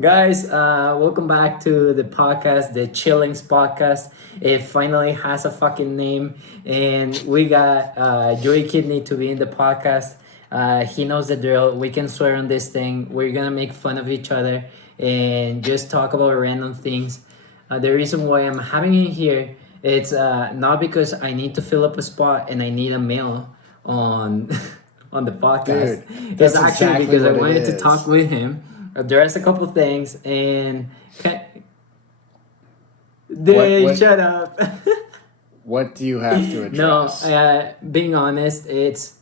Guys, welcome back to the podcast, the Chillings podcast. It finally has a fucking name, and we got Joey Kidney to be in the podcast. He knows the drill. We can swear on this thing. We're gonna make fun of each other and just talk about random things. The reason why I'm having him here, it's not because I need to fill up a spot and I need a meal on on the podcast. Dude, It's that's actually exactly because I what it wanted to talk is. with him, address a couple things, and What dude, what shut up. what do you have to No, address? being honest, it's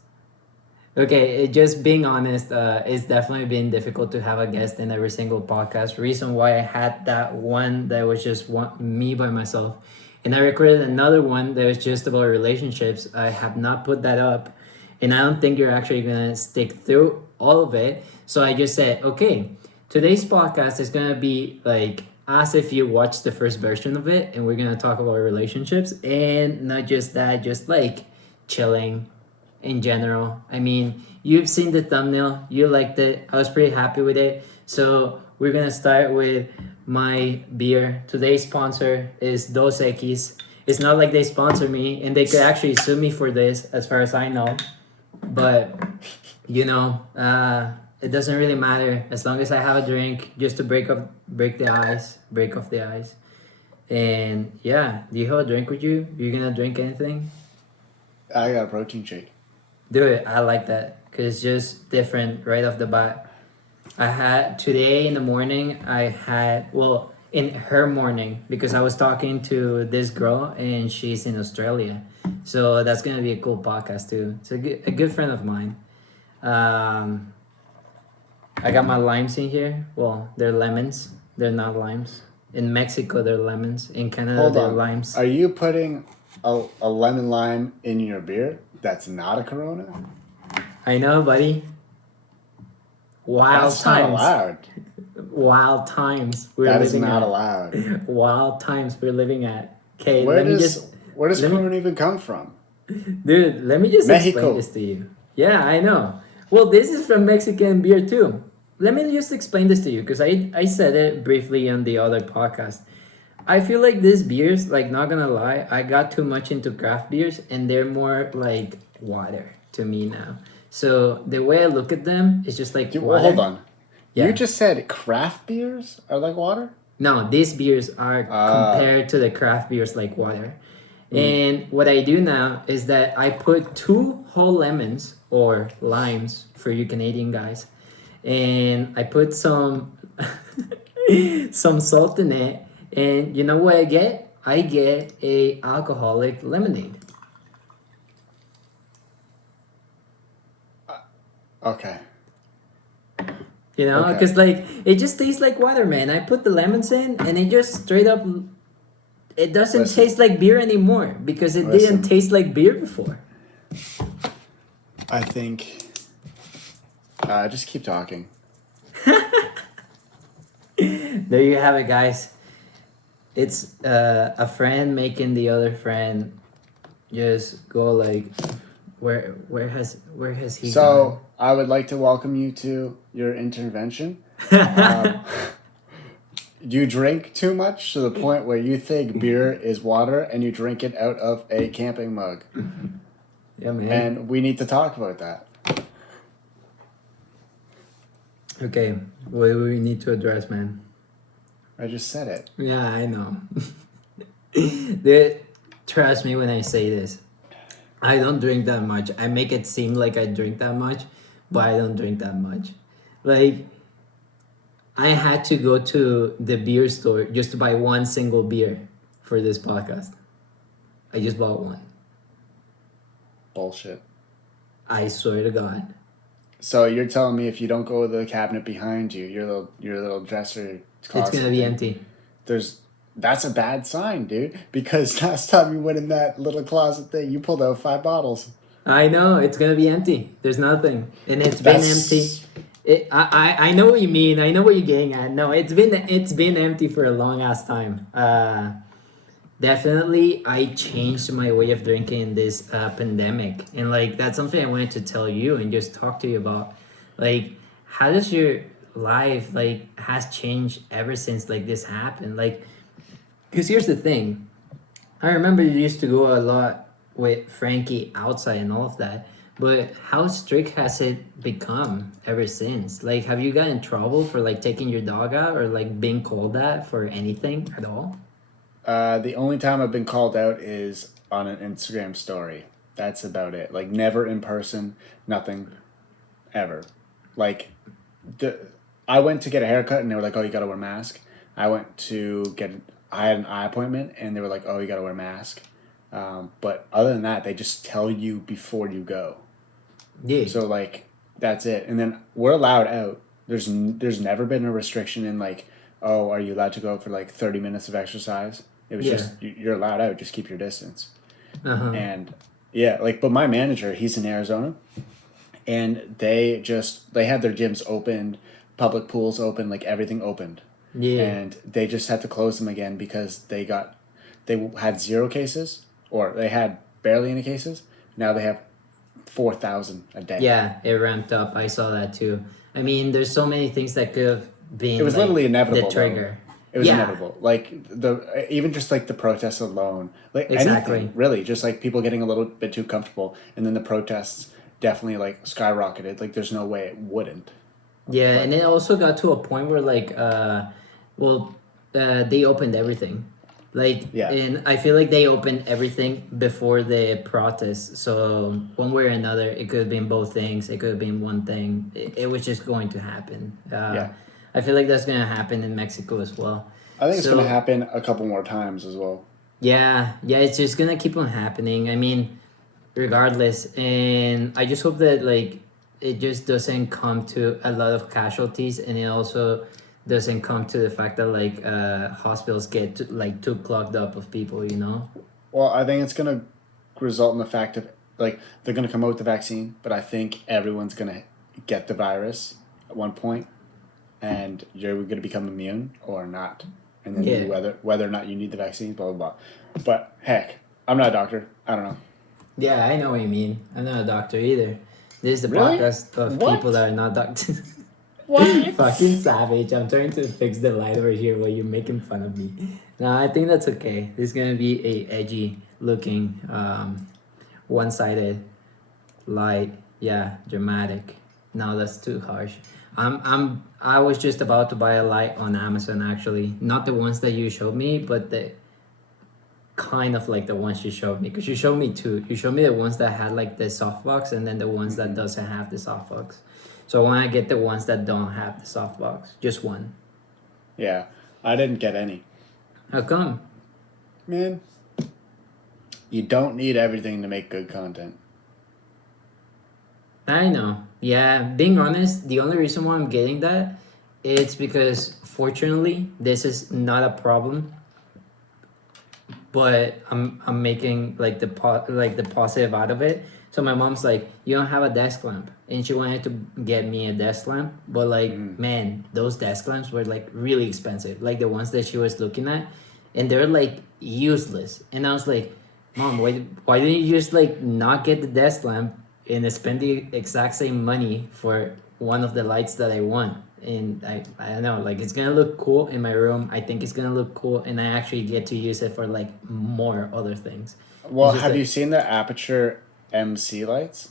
okay. Just being honest, it's definitely been difficult to have a guest in every single podcast. Reason why I had that one that was just me by myself, and I recorded another one that was just about relationships. I have not put that up, and I don't think you're actually gonna stick through all of it. So I just said, okay, today's podcast is gonna be like as if you watched the first version of it, and we're gonna talk about relationships, and not just that, just like chilling in general. I mean, you've seen the thumbnail, you liked it. I was pretty happy with it. So we're gonna start with my beer. Today's sponsor is Dos Equis. It's not like they sponsor me, and they could actually sue me for this, as far as I know. But it doesn't really matter as long as I have a drink, just to break off the ice. And yeah, do you have a drink with you? You gonna drink anything? I got a protein shake. Do it. I like that because it's just different right off the bat. I had today in the morning. In her morning, because I was talking to this girl and she's in Australia, so that's gonna be a cool podcast too. It's a good friend of mine. Um, I got my limes in here. Well, they're lemons. They're not limes. In Mexico, they're lemons. In Canada, Hold they're on. limes. Are you putting a lemon lime in your beer? That's not a Corona? I know, buddy. Wild That's not times. allowed. Wild times we're That is living not at. allowed. Wild times we're living at. Okay, Where let me does just, where does let me, Corona even come from? dude, let me just explain Mexico. this to you. Yeah, I know. Well, this is from Mexican beer too. Let me just explain this to you because I said it briefly on the other podcast. I feel like these beers, like, not gonna lie, I got too much into craft beers and they're more like water to me now. So the way I look at them is just like Well, hold water. on. You Yeah. just said craft beers are like water? No, these beers are Uh, compared to the craft beers like water. mm. And what I do now is that I put two whole lemons or limes for you Canadian guys, and I put some some salt in it. And you know what I get? I get a alcoholic lemonade. Okay. You know, Okay. because like it just tastes like water, man. I put the lemons in, and it just straight up. It doesn't Listen. taste like beer anymore because it didn't Listen. taste like beer before. I think just keep talking. There you have it, guys. It's a friend making the other friend just go like, where has he So I would like to welcome you to your intervention. gone? You drink too much to the point where you think beer is water and you drink it out of a camping mug. Yeah, man. And we need to talk about that. Okay, what do we need to address, man? I just said it. Yeah, I know. Dude, trust me when I say this. I don't drink that much. I make it seem like I drink that much, but I don't drink that much. Like, I had to go to the beer store just to buy one single beer for this podcast. I just bought one. Bullshit. I swear to God. So you're telling me if you don't go to the cabinet behind you, your little dresser closet, It's gonna be empty. that's a bad sign, dude. Because last time you went in that little closet thing, you pulled out 5 bottles. I know, it's gonna be empty. There's nothing. And it's been empty. I know what you mean. I know what you're getting at. No, it's been empty for a long ass time. Definitely, I changed my way of drinking this pandemic, and like that's something I wanted to tell you and just talk to you about. Like, how does your life like has changed ever since like this happened. Like, because here's the thing. I remember you used to go a lot with Frankie outside and all of that. But how strict has it become ever since? Like, have you got in trouble for like taking your dog out or like being called at for anything at all? The only time I've been called out is on an Instagram story. That's about it. Like never in person, nothing ever. Like the I went to get a haircut and they were like, "Oh, you got to wear a mask." I went to get I had an eye appointment and they were like, "Oh, you got to wear a mask." But other than that, they just tell you before you go. Yeah. So like that's it. And then we're allowed out. There's never been a restriction in like, "Oh, are you allowed to go for like 30 minutes of exercise?" It was Yeah. just you're allowed out, just keep your distance. Uh huh. And yeah, like but my manager, he's in Arizona and they had their gyms opened, public pools open, like everything opened. Yeah. And they just had to close them again because they had 0 cases or they had barely any cases. Now they have 4,000 a day. Yeah, it ramped up. I saw that too. I mean, there's so many things that could have been It was like literally inevitable. the trigger. It was Yeah, inevitable. Like even just like the protests alone, like exactly. anything really, just like people getting a little bit too comfortable, and then the protests definitely like skyrocketed. Like there's no way it wouldn't. Yeah, But and it also got to a point where like well they opened everything. Like, yeah, and I feel like they opened everything before the protest. So one way or another, it could have been both things. It could have been one thing. It was just going to happen. yeah. I feel like that's gonna happen in Mexico as well. I think it's gonna So happen a couple more times as well. yeah, yeah, it's just gonna keep on happening. I mean, regardless, and I just hope that like it just doesn't come to a lot of casualties, and it also doesn't come to the fact that like hospitals get like too clogged up of people. You know? Well, I think it's gonna result in the fact of like they're gonna come out with the vaccine, but I think everyone's gonna get the virus at one point, and you're gonna become immune or not, and then Yeah, whether or not you need the vaccine, blah blah blah. But heck, I'm not a doctor. I don't know. yeah, I know what you mean. I'm not a doctor either. This is the Really? podcast of people What? that are not doctors. What? Fucking savage. I'm trying to fix the light over here while you're making fun of me. No, I think that's okay. This is gonna be a edgy looking, one-sided light. Yeah, dramatic. No, that's too harsh. I was just about to buy a light on Amazon actually. Not the ones that you showed me, but the kind of like the ones you showed me. Because you showed me two. You showed me the ones that had like the softbox and then the ones that doesn't have the softbox. So I want to get the ones that don't have the softbox. Just one. Yeah, I didn't get any. How come? Man, you don't need everything to make good content. I know. Yeah, being honest, the only reason why I'm getting that it's because fortunately this is not a problem, but I'm making like the positive out of it. So my mom's like, "You don't have a desk lamp," and she wanted to get me a desk lamp, but like, man, those desk lamps were like really expensive, like the ones that she was looking at, and they're like useless. And I was like, "Mom, why didn't you just like not get the desk lamp and spend the exact same money for one of the lights that I want?" And I don't know, like it's gonna look cool in my room. I think it's gonna look cool, and I actually get to use it for like more other things. Well, It's just have you like, seen the Aperture MC lights?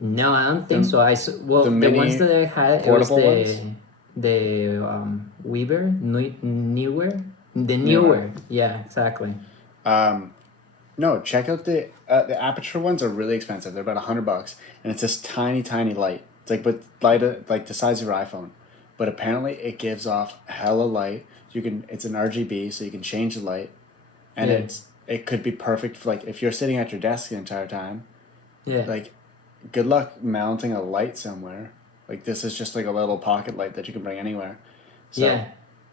no, I don't think The so. Well, the the ones mini that I had, it was portable ones? the Weaver, newer, the Newer. newer. Yeah, exactly. No, check out the Aperture ones are really expensive. They're about $100, and it's this tiny light. It's like but light like the size of your iPhone, but apparently it gives off hella light. It's an RGB, so you can change the light, and Yeah, it could be perfect for like if you're sitting at your desk the entire time. yeah, Like, good luck mounting a light somewhere. Like this is just like a little pocket light that you can bring anywhere. So yeah.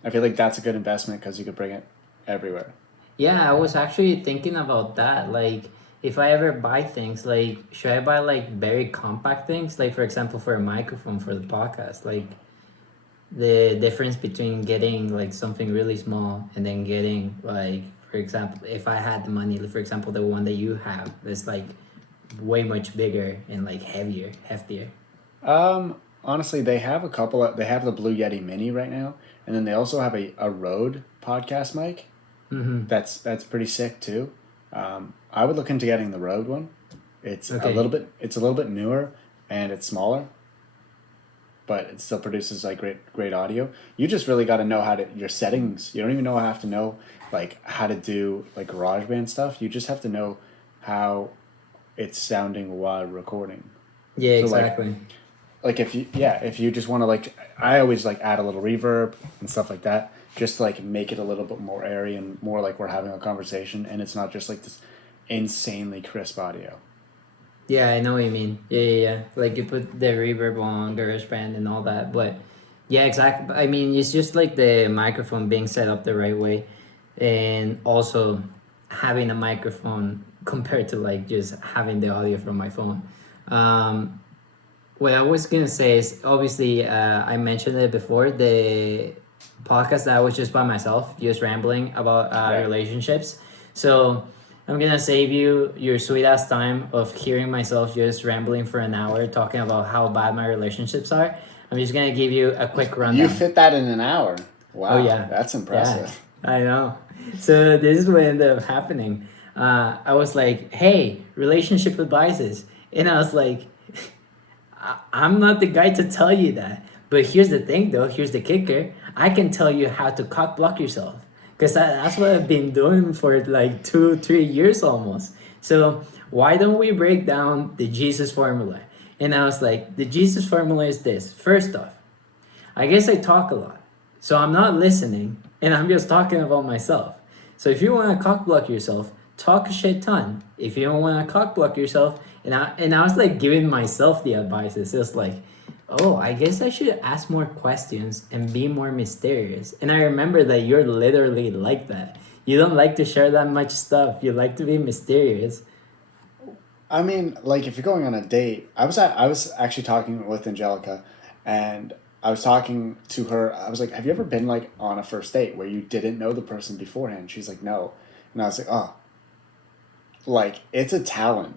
I feel like that's a good investment because you could bring it everywhere. Yeah, I was actually thinking about that. Like, if I ever buy things, like, should I buy like very compact things? Like, for example, for a microphone for the podcast. Like, the difference between getting like something really small and then getting like, for example, if I had the money, for example, the one that you have, that's like way much bigger and like heavier, heftier. honestly, they have a couple of, they have the Blue Yeti Mini right now, and then they also have a Rode podcast mic. Mm-hmm. That's pretty sick too. I would look into getting the Rode one. Okay. It's a little bit newer, and it's smaller, but it still produces like great audio. You just really got to know how to your settings. You don't even know have to know like how to do like GarageBand stuff. You just have to know how it's sounding while recording. Yeah, So exactly. like if you just want to like, I always like add a little reverb and stuff like that, just to, like, make it a little bit more airy and more like we're having a conversation, and it's not just like this insanely crisp audio. Yeah, I know what you mean. Yeah. Like you put the reverb on GarageBand and all that, but yeah, exactly. I mean, it's just like the microphone being set up the right way, and also having a microphone compared to like just having the audio from my phone. Um, what I was gonna say is obviously I mentioned it before, the podcast that I was just by myself, just rambling about Right. relationships. So I'm gonna save you your sweet ass time of hearing myself just rambling for an hour talking about how bad my relationships are. I'm just gonna give you a quick You rundown. fit that in an hour. Oh Wow, yeah, that's yeah, impressive. I know. So this is what ended up happening. I was like, "Hey, relationship advices," and I was like, I'm not the guy to tell you that. But here's the thing, though. Here's the kicker. I can tell you how to cock block yourself, because that's what I've been doing for like 2 3 years almost. So why don't we break down the Jesus formula? And I was like, the Jesus formula is this. First off, I guess I talk a lot. So I'm not listening and I'm just talking about myself. So if you want to cock block yourself, talk a shit ton. If you don't want to cock block yourself, and I was like giving myself the advice. It's just like, oh, I guess I should ask more questions and be more mysterious. And I remember that you're literally like that. You don't like to share that much stuff. You like to be mysterious. I mean, like if you're going on a date, I was actually talking with Angelica, and I was talking to her. I was like, "Have you ever been like on a first date where you didn't know the person beforehand?" She's like, "No," and I was like, "Oh, like it's a talent."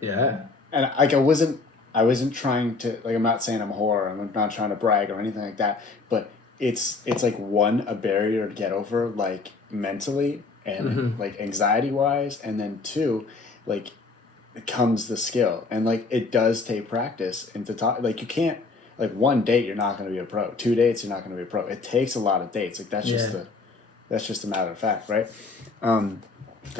Yeah. And like I wasn't trying to, like, I'm not saying I'm a whore. I'm not trying to brag or anything like that. But it's like, one, a barrier to get over, like mentally and Mm-hmm. like anxiety wise, and then two, like, comes the skill, and like it does take practice. And to talk, like, you can't, like, one date you're not going to be a pro, 2 dates you're not going to be a pro. It takes a lot of dates. Like Yeah. that's just a matter of fact, right? And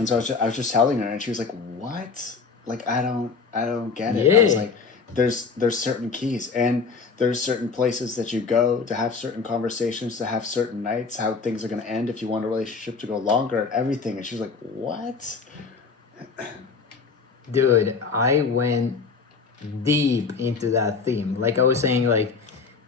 so I was just telling her, and she was like, "What? Like, I don't get it." I was Yeah. like, there's certain keys, and there's certain places that you go to have certain conversations, to have certain nights, how things are going to end if you want a relationship to go longer, and everything." And she was like, "What?" Dude, I went deep into that theme. Like I was saying, like,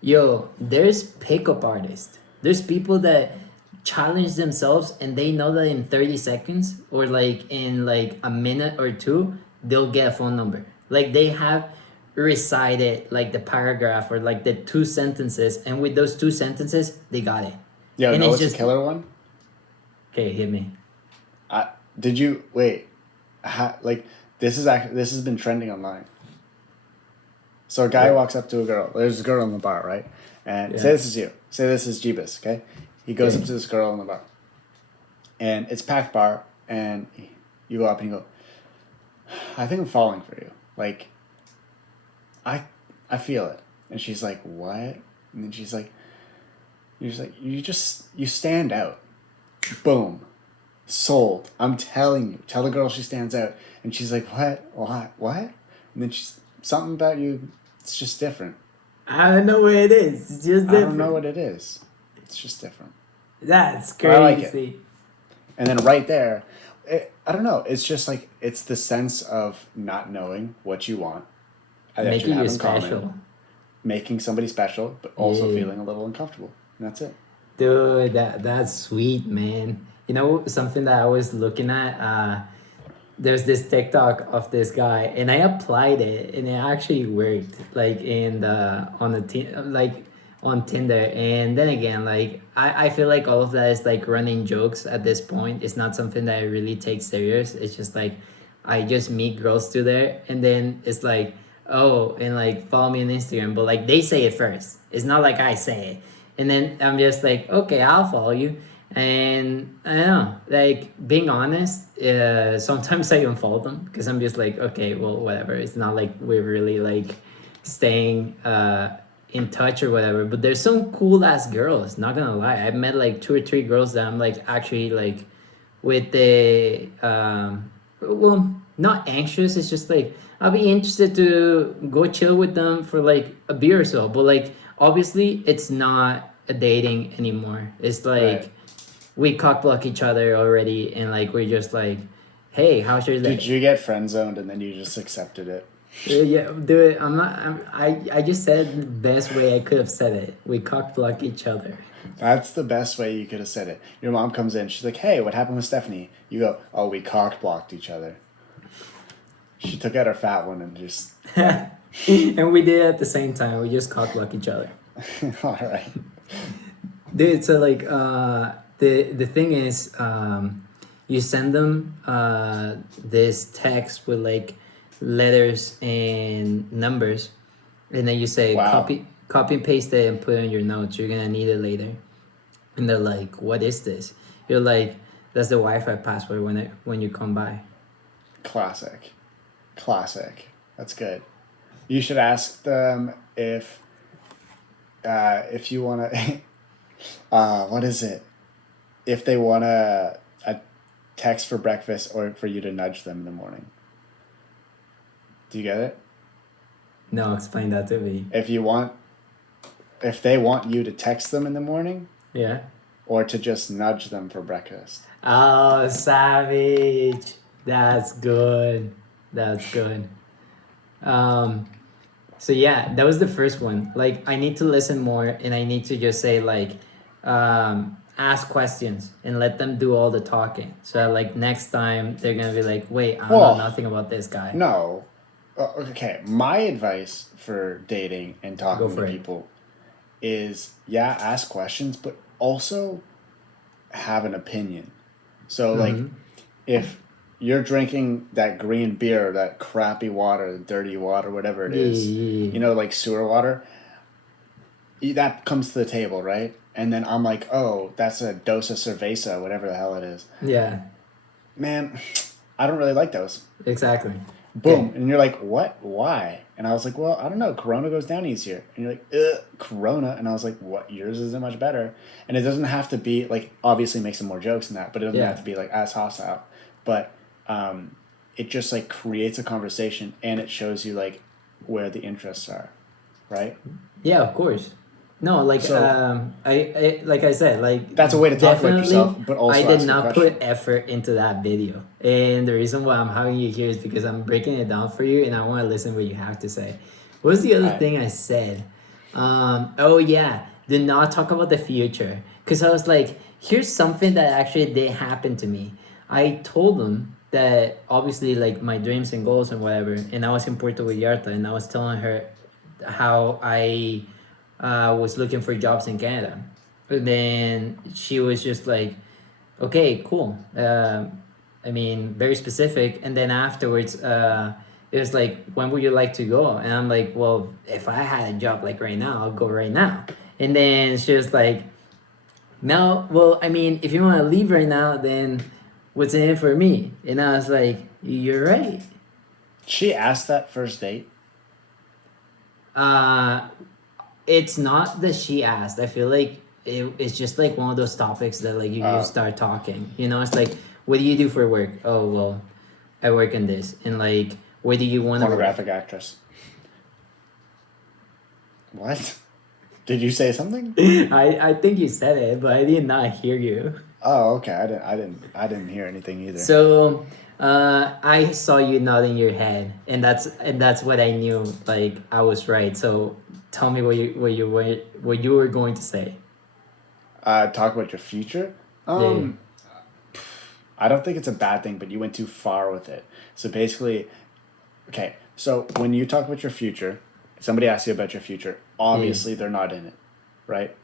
yo, there's pickup artists. There's people that challenge themselves and they know that in 30 seconds or like in like a minute or two, they'll get a phone number. Like they have recited like the paragraph or like the two sentences, and with those two sentences, they got it. Yo, And no, it's it's a just, killer one. okay, hit me. Did you wait? Like, this has been trending online. So a guy What? walks up to a girl. There's a girl in the bar, right? And say Yeah. this is you. Say this is Jeebus, okay? He goes up Okay. to this girl in the bar, and it's packed bar, and you go up and you go, "I think I'm falling for you. Like, I I feel it." And she's like, "What?" And then you stand out. Boom. Sold. I'm telling you. Tell the girl she stands out. And she's like, "What? What? What?" And then she's, "Something about you, it's just different." I don't know what it is. It's just I don't know different. what it is. It's just different. That's But I like it. crazy. And then right there, I don't know. It's just like, it's the sense of not knowing what you want, that you Making have you in common, special. making somebody special, but also Yeah. feeling a little uncomfortable. And that's it. Dude, that's sweet, man. You know, something that I was looking at, there's this TikTok of this guy, and I applied it, and it actually worked. Like in the on the like on Tinder, and then again, like I feel like all of that is like running jokes at this point. It's not something that I really take serious. It's just like I just meet girls through there, and then it's like, oh, and like follow me on Instagram, but like they say it first. It's not like I say it. And then I'm just like, okay, I'll follow you. And I don't know, like being honest, sometimes I unfollow them because I'm just like, okay, well, whatever. It's not like we're really like staying in touch or whatever. But there's some cool ass girls, not gonna lie. I've met like 2 or 3 girls that I'm like actually like with the well, not anxious. It's just like I'll be interested to go chill with them for like a beer or so. But like obviously, it's not a dating anymore. It's Right. like we cock block each other already, and like we're just like, hey, how's your Did day? you get friend zoned and then you just accepted it? Yeah, dude. I'm not. I just said the best way I could have said it. We cock block each other. That's the best way you could have said it. Your mom comes in, she's like, "Hey, what happened with Stephanie?" You go, "Oh, we cock blocked each other." She took out her fat one and just went. And we did it at the same time. We just cock block each other. All right. Dude, so like the thing is you send them this text with like letters and numbers, and then you say Wow. copy and paste it and put it in your notes. You're gonna need it later. And they're like, what is this? You're like, that's the Wi-Fi password when you come by. Classic. Classic. That's good. You should ask them if you want to what is it? If they want a text for breakfast or for you to nudge them in the morning. Do you get it? No, explain that to me. If they want you to text them in the morning Yeah. or to just nudge them for breakfast. Oh, savage. That's good. That's good. Um, so yeah, that was the first one. Like I need to listen more and I need to just say like ask questions and let them do all the talking. So like next time they're gonna be like, wait, I know Well, nothing about this guy. no. Okay, my advice for dating and Go talking to for it. people is yeah, ask questions, but also have an opinion. So like Mm-hmm. if you're drinking that green beer, that crappy water, the dirty water, whatever it Yeah, is, yeah, you know, like sewer water, that comes to the table, right? And then I'm like, oh, that's a dose of cerveza, whatever the hell it is. yeah. Yeah, Man, I don't really like those. exactly. Boom. Okay. And you're like, what? Why? And I was like, well, I don't know. Corona goes down easier. And you're like, Corona. And I was like, what? Yours isn't much better. And it doesn't have to be, like, obviously make some more jokes than that, but it doesn't have Yeah. to be, like, as hostile. But it just, like, creates a conversation and it shows you, like, where the interests are, right? Yeah, of course. No, like So I like I said, like that's a way to talk about yourself, definitely but I also did ask a not put question. effort into that video. And the reason why I'm having you here is because I'm breaking it down for you and I want to listen what you have to say. What's the other All right. thing I said? Oh yeah, do not talk about the future. Cause I was like, here's something that actually did happen to me. I told them that obviously like my dreams and goals and whatever, and I was in Puerto Vallarta and I was telling her how I was looking for jobs in Canada. And then she was just like, okay, cool. I mean, very specific. And then afterwards, it was like, when would you like to go? And I'm like, well, if I had a job like right now, I'll go right now. And then she was like, no, well, I mean, if you want to leave right now, then what's in it for me? And I was like, you're right. She asked that first date. Uh, it's not that she asked. I feel like it's just like one of those topics that like you start talking. You know, it's like, what do you do for work? Oh well, I work in this. And like, where do you want to work? Pornographic actress. What? Did you say something? I think you said it, but I did not hear you. Oh, okay. I didn't hear anything either. So I saw you nodding your head, and that's what I knew. Like I was right. So tell me what you were going to say. Talk about your future. Yeah. I don't think it's a bad thing, but you went too far with it. So basically, okay. So when you talk about your future, somebody asks you about your future. Yeah. Obviously, they're not in it, right?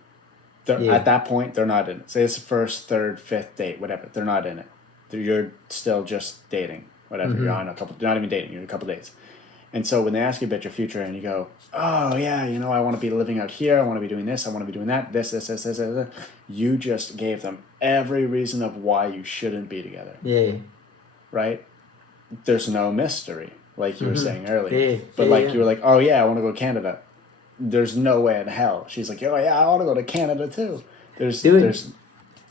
They're Yeah. at that point. They're not in it. Say it's the first, third, fifth date, whatever. They're not in it. You're still just dating, whatever. You're on a couple. You're not even dating. You're in a couple dates, And so when they ask you about your future and you go, oh yeah, you know, I want to be living out here, I want to be doing this, I want to be doing that, this, you just gave them every reason of why you shouldn't be together. Yeah. Right? There's no mystery, like you were saying earlier. Yeah. But Yeah, like yeah. you were like, oh yeah, I want to go to Canada. There's no way in hell. She's like, oh yeah, I want to go to Canada too. Dude.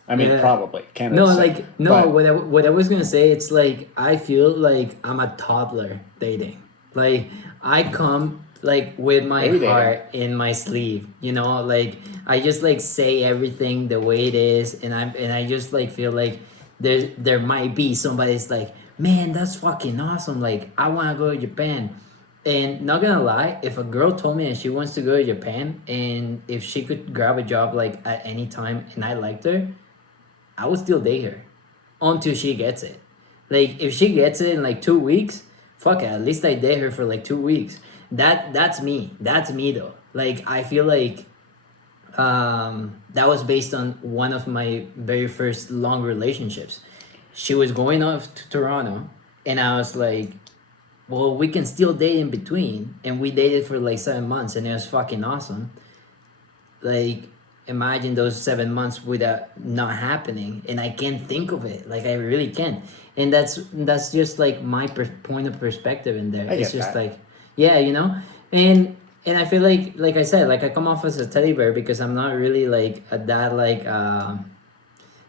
I mean, Yeah. probably No, Canada's safe, like no. but What I was gonna say, it's like I feel like I'm a toddler dating. Like I come like with my Baby dating. heart in my sleeve. You know, like I just like say everything the way it is, and I just like feel like there might be somebody's like, man, that's fucking awesome. Like I want to go to Japan. And not gonna lie, if a girl told me that she wants to go to Japan and if she could grab a job like at any time and I liked her, I would still date her until she gets it. Like if she gets it in like 2 weeks, fuck it. At least I date her for like 2 weeks. That's me. That's me though. Like I feel like that was based on one of my very first long relationships. She was going off to Toronto, and I was like, well, we can still date in between, and we dated for like 7 months, and it was fucking awesome. Like imagine those 7 months without not happening, and I can't think of it. Like I really can't, and that's just like my point of perspective in there. I It's get just that. like, yeah, you know, and I feel like I said, like I come off as a teddy bear because I'm not really like a, that like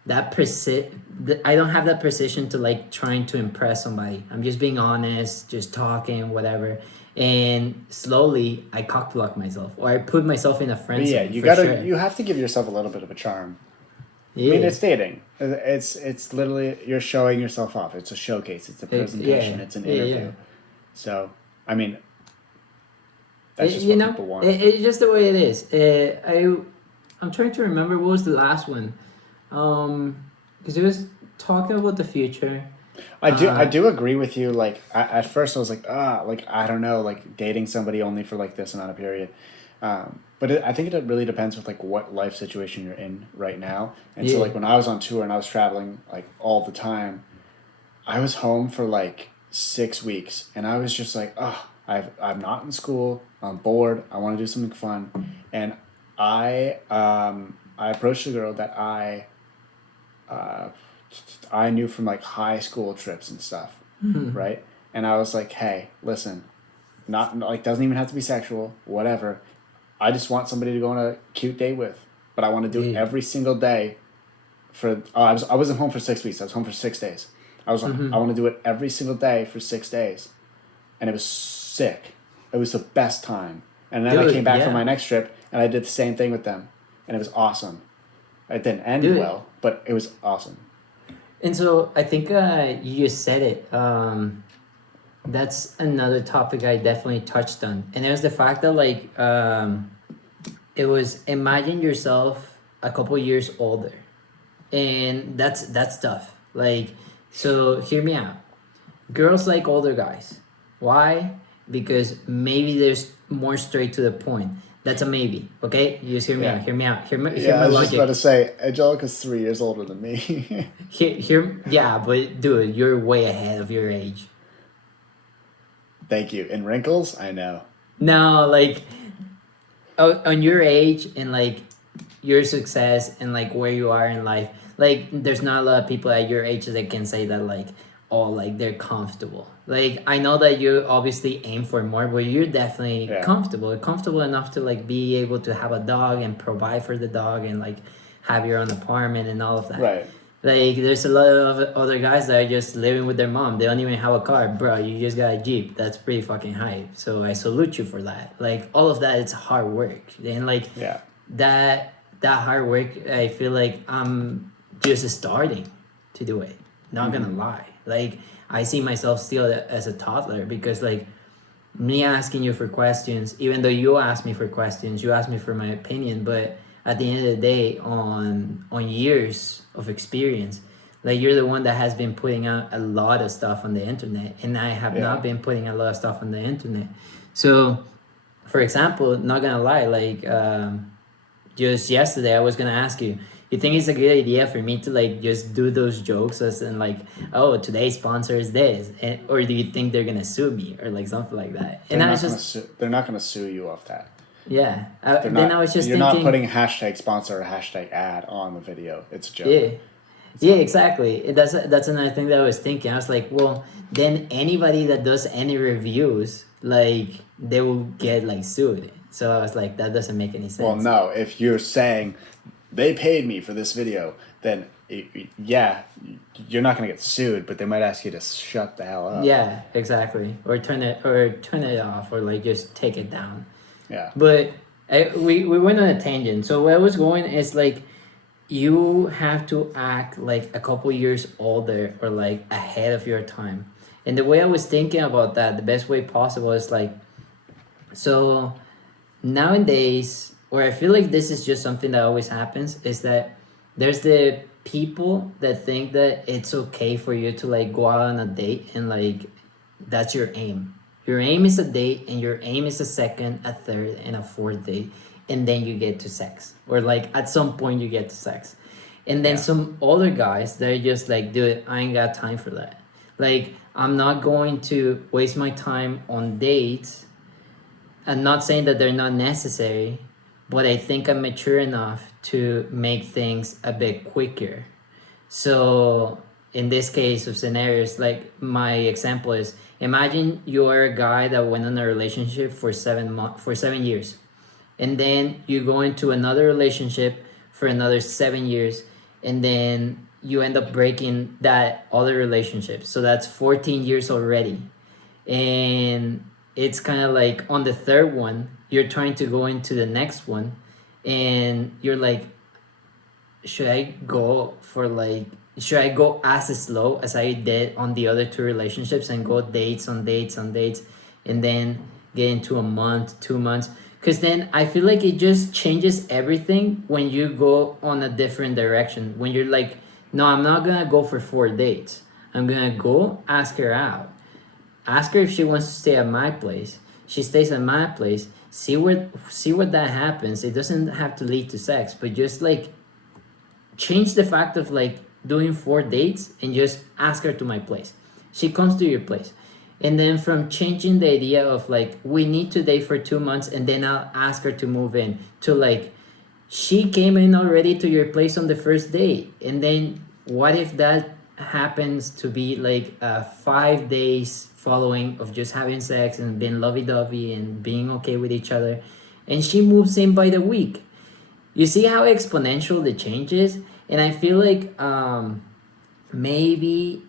that I don't have that precision to like trying to impress somebody. I'm just being honest, just talking, whatever. And slowly I cockblock myself or I put myself in a But friend yeah, zone for sure. you have to give yourself a little bit of a charm. I mean, Yeah. it's dating. It's literally you're showing yourself off. It's a showcase. It's a presentation. Yeah. It's an Yeah, interview. yeah. So I mean, that's just You what know, people want. it's just the way it is. I'm trying to remember what was the last one. Because it was talking about the future. I do agree with you. Like at first I was like, like I don't know, like dating somebody only for like this amount of period. But I think it really depends with like what life situation you're in right now. And so Yeah. like when I was on tour and I was traveling like all the time, I was home for like 6 weeks, and I was just like, I'm not in school. I'm bored. I want to do something fun, and I approached a girl that I knew from like high school trips and stuff, right? And I was like, hey, listen, not like doesn't even have to be sexual, whatever. I just want somebody to go on a cute date with, but I want to do it Yeah. every single day. I wasn't home for 6 weeks. I was home for 6 days. I want to do it every single day for 6 days, and it was sick. It was the best time. And then I Dude, came back from yeah. my next trip, and I did the same thing with them, and it was awesome. It didn't end Dude. well, but it was awesome. And so I think you just said it. That's another topic I definitely touched on, and it was the fact that like it was imagine yourself a couple years older, and that's tough. Like, so hear me out. Girls like older guys. Why? Because maybe there's more straight to the point. That's a maybe. Okay, you just hear me Yeah. out. Hear me out. Hear my I was logic. just about to say, Angelica's 3 years older than me. Yeah, but dude, you're way ahead of your age. Thank you. In wrinkles, I know. No, like on your age and like your success and like where you are in life, like there's not a lot of people at your age that can say that like, oh, like they're comfortable. Like I know that you obviously aim for more, but you're definitely comfortable enough to like be able to have a dog and provide for the dog and like have your own apartment and all of that. Right. Like there's a lot of other guys that are just living with their mom. They don't even have a car, bro. You just got a Jeep. That's pretty fucking hype. So I salute you for that. Like all of that, it's hard work, and like Yeah. that hard work. I feel like I'm just starting to do it. Not gonna lie. Like I see myself still as a toddler because like me asking you for questions, even though you ask me for questions, you ask me for my opinion, but at the end of the day, on years of experience, like you're the one that has been putting out a lot of stuff on the internet, and I have not been putting a lot of stuff on the internet. So, for example, not gonna lie, like just yesterday I was gonna ask you, you think it's a good idea for me to like just do those jokes as in like, oh, today's sponsor is this, or do you think they're gonna sue me or like something like that? And I was just They're not gonna sue you off that. yeah. They're Then not. I was just You're thinking, not putting hashtag sponsor or hashtag ad on the video. It's a joke. yeah. Yeah, exactly. That's another thing that I was thinking. I was like, well, then anybody that does any reviews, like they will get like sued. So I was like, that doesn't make any sense. Well, no. If you're saying they paid me for this video, then yeah, you're not gonna get sued, but they might ask you to shut the hell up. Yeah, exactly. Or turn it off, or like just take it down. Yeah. But we went on a tangent. So where I was going is like, you have to act like a couple years older or like ahead of your time. And the way I was thinking about that, the best way possible is like, so nowadays, or I feel like this is just something that always happens, is that there's the people that think that it's okay for you to like go out on a date and like that's your aim. Your aim is a date, and your aim is a second, a third, and a fourth date, and then you get to sex, or like at some point you get to sex. And then some older guys, they're just like, dude, I ain't got time for that. Like, I'm not going to waste my time on dates. I'm not saying that they're not necessary, but I think I'm mature enough to make things a bit quicker. So in this case of scenarios, like my example is, imagine you're a guy that went on a relationship for 7 years, and then you go into another relationship for another 7 years, and then you end up breaking that other relationship. So that's 14 years already. And it's kind of like on the third one, you're trying to go into the next one, and you're like, should I go as slow as I did on the other two relationships and go dates on dates on dates, and then get into a month, 2 months? Because then I feel like it just changes everything when you go on a different direction. When you're like, no, I'm not gonna go for 4 dates. I'm gonna go ask her out. Ask her if she wants to stay at my place. She stays at my place. See what that happens. It doesn't have to lead to sex, but just like change the fact of like doing 4 dates and just ask her to my place. She comes to your place. And then from changing the idea of like, we need to date for 2 months and then I'll ask her to move in, to like, she came in already to your place on the first date. And then what if that happens to be like 5 days following of just having sex and being lovey-dovey and being okay with each other, and she moves in by the week? You see how exponential the change is? And I feel like maybe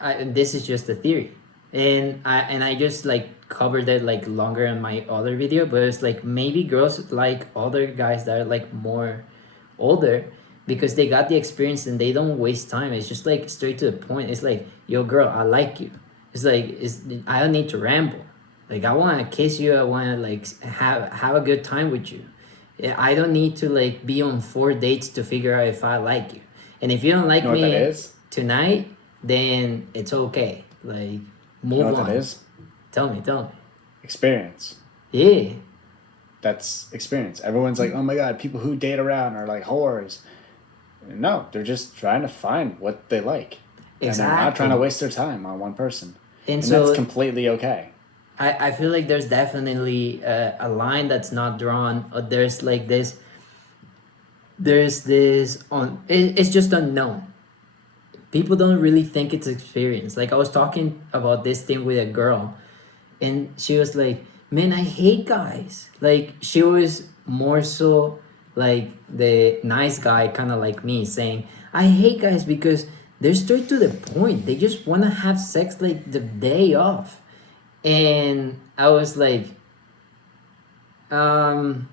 this is just a theory, and I just like covered it like longer in my other video, but it's like maybe girls like other guys that are like more older because they got the experience and they don't waste time. It's just like straight to the point. It's like, yo girl, I like you. It's like, I don't need to ramble. Like, I want to kiss you. I want to like have a good time with you. I don't need to like be on 4 dates to figure out if I like you. And if you don't like me tonight, then it's okay. Like, move on. You know what that is? Tell me. Experience. Yeah. That's experience. Everyone's like, oh my God, people who date around are like whores. No, they're just trying to find what they like. Exactly. And they're not trying to waste their time on one person. And so that's completely okay. I feel like there's definitely a line that's not drawn. There's like this. It's just unknown. People don't really think it's experience. Like, I was talking about this thing with a girl, and she was like, man, I hate guys. Like, she was more so like the nice guy, kind of like me, saying, I hate guys because they're straight to the point. They just want to have sex like the day off. And I was like, well,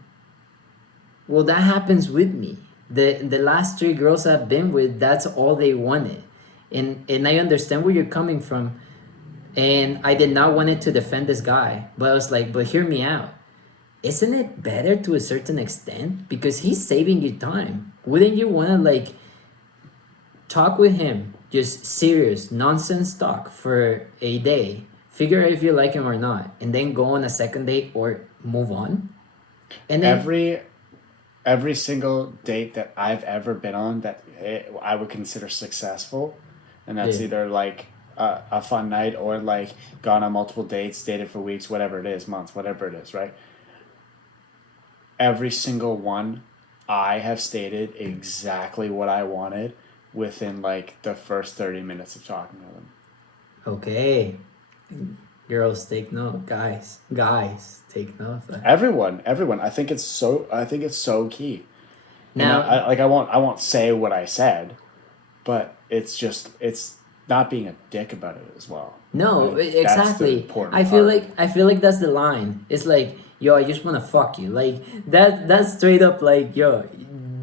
that happens with me. The last 3 girls I've been with, that's all they wanted. And I understand where you're coming from. And I did not want it to defend this guy. But I was like, but hear me out. Isn't it better to a certain extent? Because he's saving you time. Wouldn't you want to like talk with him, just serious, nonsense talk for a day? Figure out if you like him or not, and then go on a second date or move on. And then every single date that I've ever been on that I would consider successful, and that's Yeah. either like a fun night or like gone on multiple dates, dated for weeks, whatever it is, months, whatever it is, right? Every single one, I have stated exactly what I wanted within like the first 30 minutes of talking to them. Okay. Girls take note. Guys take note of that. Everyone. I think it's so key. Now, I won't say what I said, but it's not being a dick about it as well. no, Right? That's the exactly. important I feel part. like that's the line. It's like, yo, I just wanna fuck you. Like that's straight up like, yo,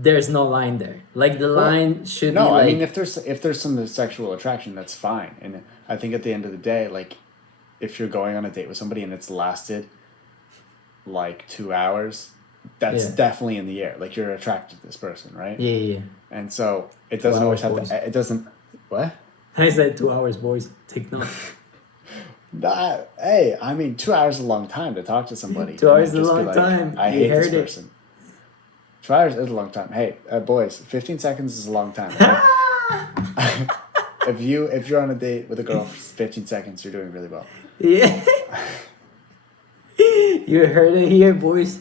there's no line there. Like the Well, line should be no, I like, mean if there's some sexual attraction, that's fine. And I think at the end of the day, like if you're going on a date with somebody and it's lasted like 2 hours, that's yeah, definitely in the air. Like you're attracted to this person, right? yeah. And so it 2 doesn't always hours, have boys. to. It doesn't. What? I said 2 hours, boys. Take note. Hey, I mean, 2 hours is a long time to talk to somebody. 2 hours and is a just be long time. I You hate this heard it. person. 2 hours is a long time. Hey, boys, 15 seconds is a long time. Right? if you're on a date with a girl for 15 seconds, you're doing really well. Yeah. You heard it here, boys.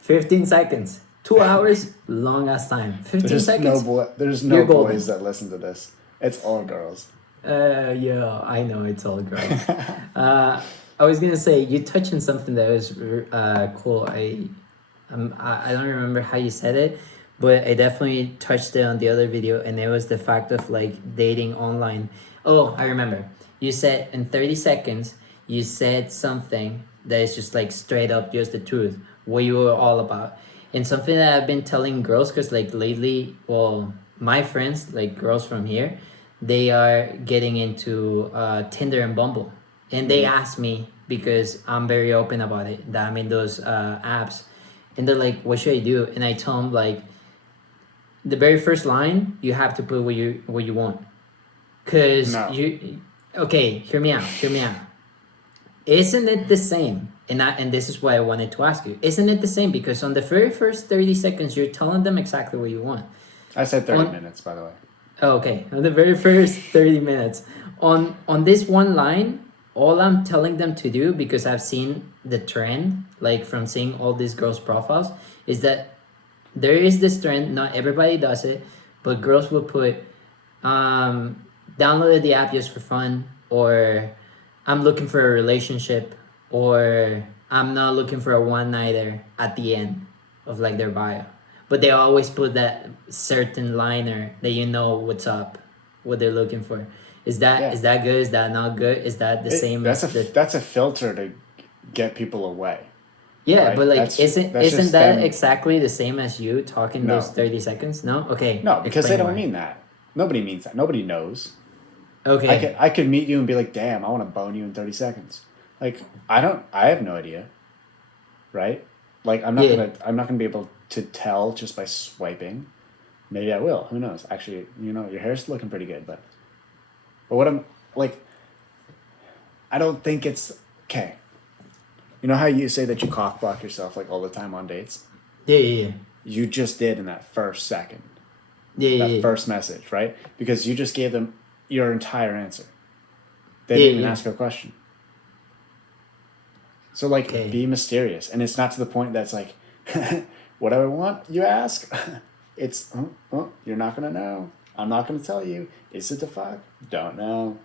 15 seconds. 2 hours, long ass time. 15 seconds. There's You're no golden. boys that listen to this. It's all girls. Yeah, I know it's all girls. I was gonna say you touched on something that was cool. I don't remember how you said it, but I definitely touched it on the other video, and it was the fact of like dating online. Oh, I remember. You said in 30 seconds, you said something that is just like straight up just the truth, what you were all about. And something that I've been telling girls, because like lately, well, my friends, like girls from here, they are getting into Tinder and Bumble. And they ask me, because I'm very open about it, that I'm in those apps. And they're like, what should I do? And I tell them, like, the very first line, you have to put what you want. Because No. okay, hear me out. Isn't it the same? And this is what I wanted to ask you. Isn't it the same? Because on the very first 30 seconds, you're telling them exactly what you want. I said 30 minutes, by the way. Oh, okay, on the very first 30 minutes. On this one line, all I'm telling them to do, because I've seen the trend, like from seeing all these girls' profiles, is that there is this trend, not everybody does it, but girls will put, downloaded the app just for fun, or I'm looking for a relationship, or I'm not looking for a one-nighter at the end of like their bio. But they always put that certain liner that you know what's up, what they're looking for. Is that good? Is that not good? Is that the same That's as that's a filter to get people away. yeah, right? but like That's isn't just that them. exactly the same as you talking No. those 30 seconds? No? Okay. No, because they explain don't why. mean that. Nobody means that. Nobody knows. Okay. I could meet you and be like, damn, I want to bone you in 30 seconds. Like I have no idea. Right? Like I'm not gonna be able to tell just by swiping. Maybe I will. Who knows? Actually, your hair's looking pretty good, but what I'm like, I don't think it's okay. You know how you say that you cock block yourself like all the time on dates? Yeah. You just did in that first second. Yeah. That first message, right? Because you just gave them your entire answer. They didn't even ask a question. So like, be mysterious, and it's not to the point that's like, what do I want? You ask. It's you're not gonna know. I'm not gonna tell you. Is it the fuck? Don't know.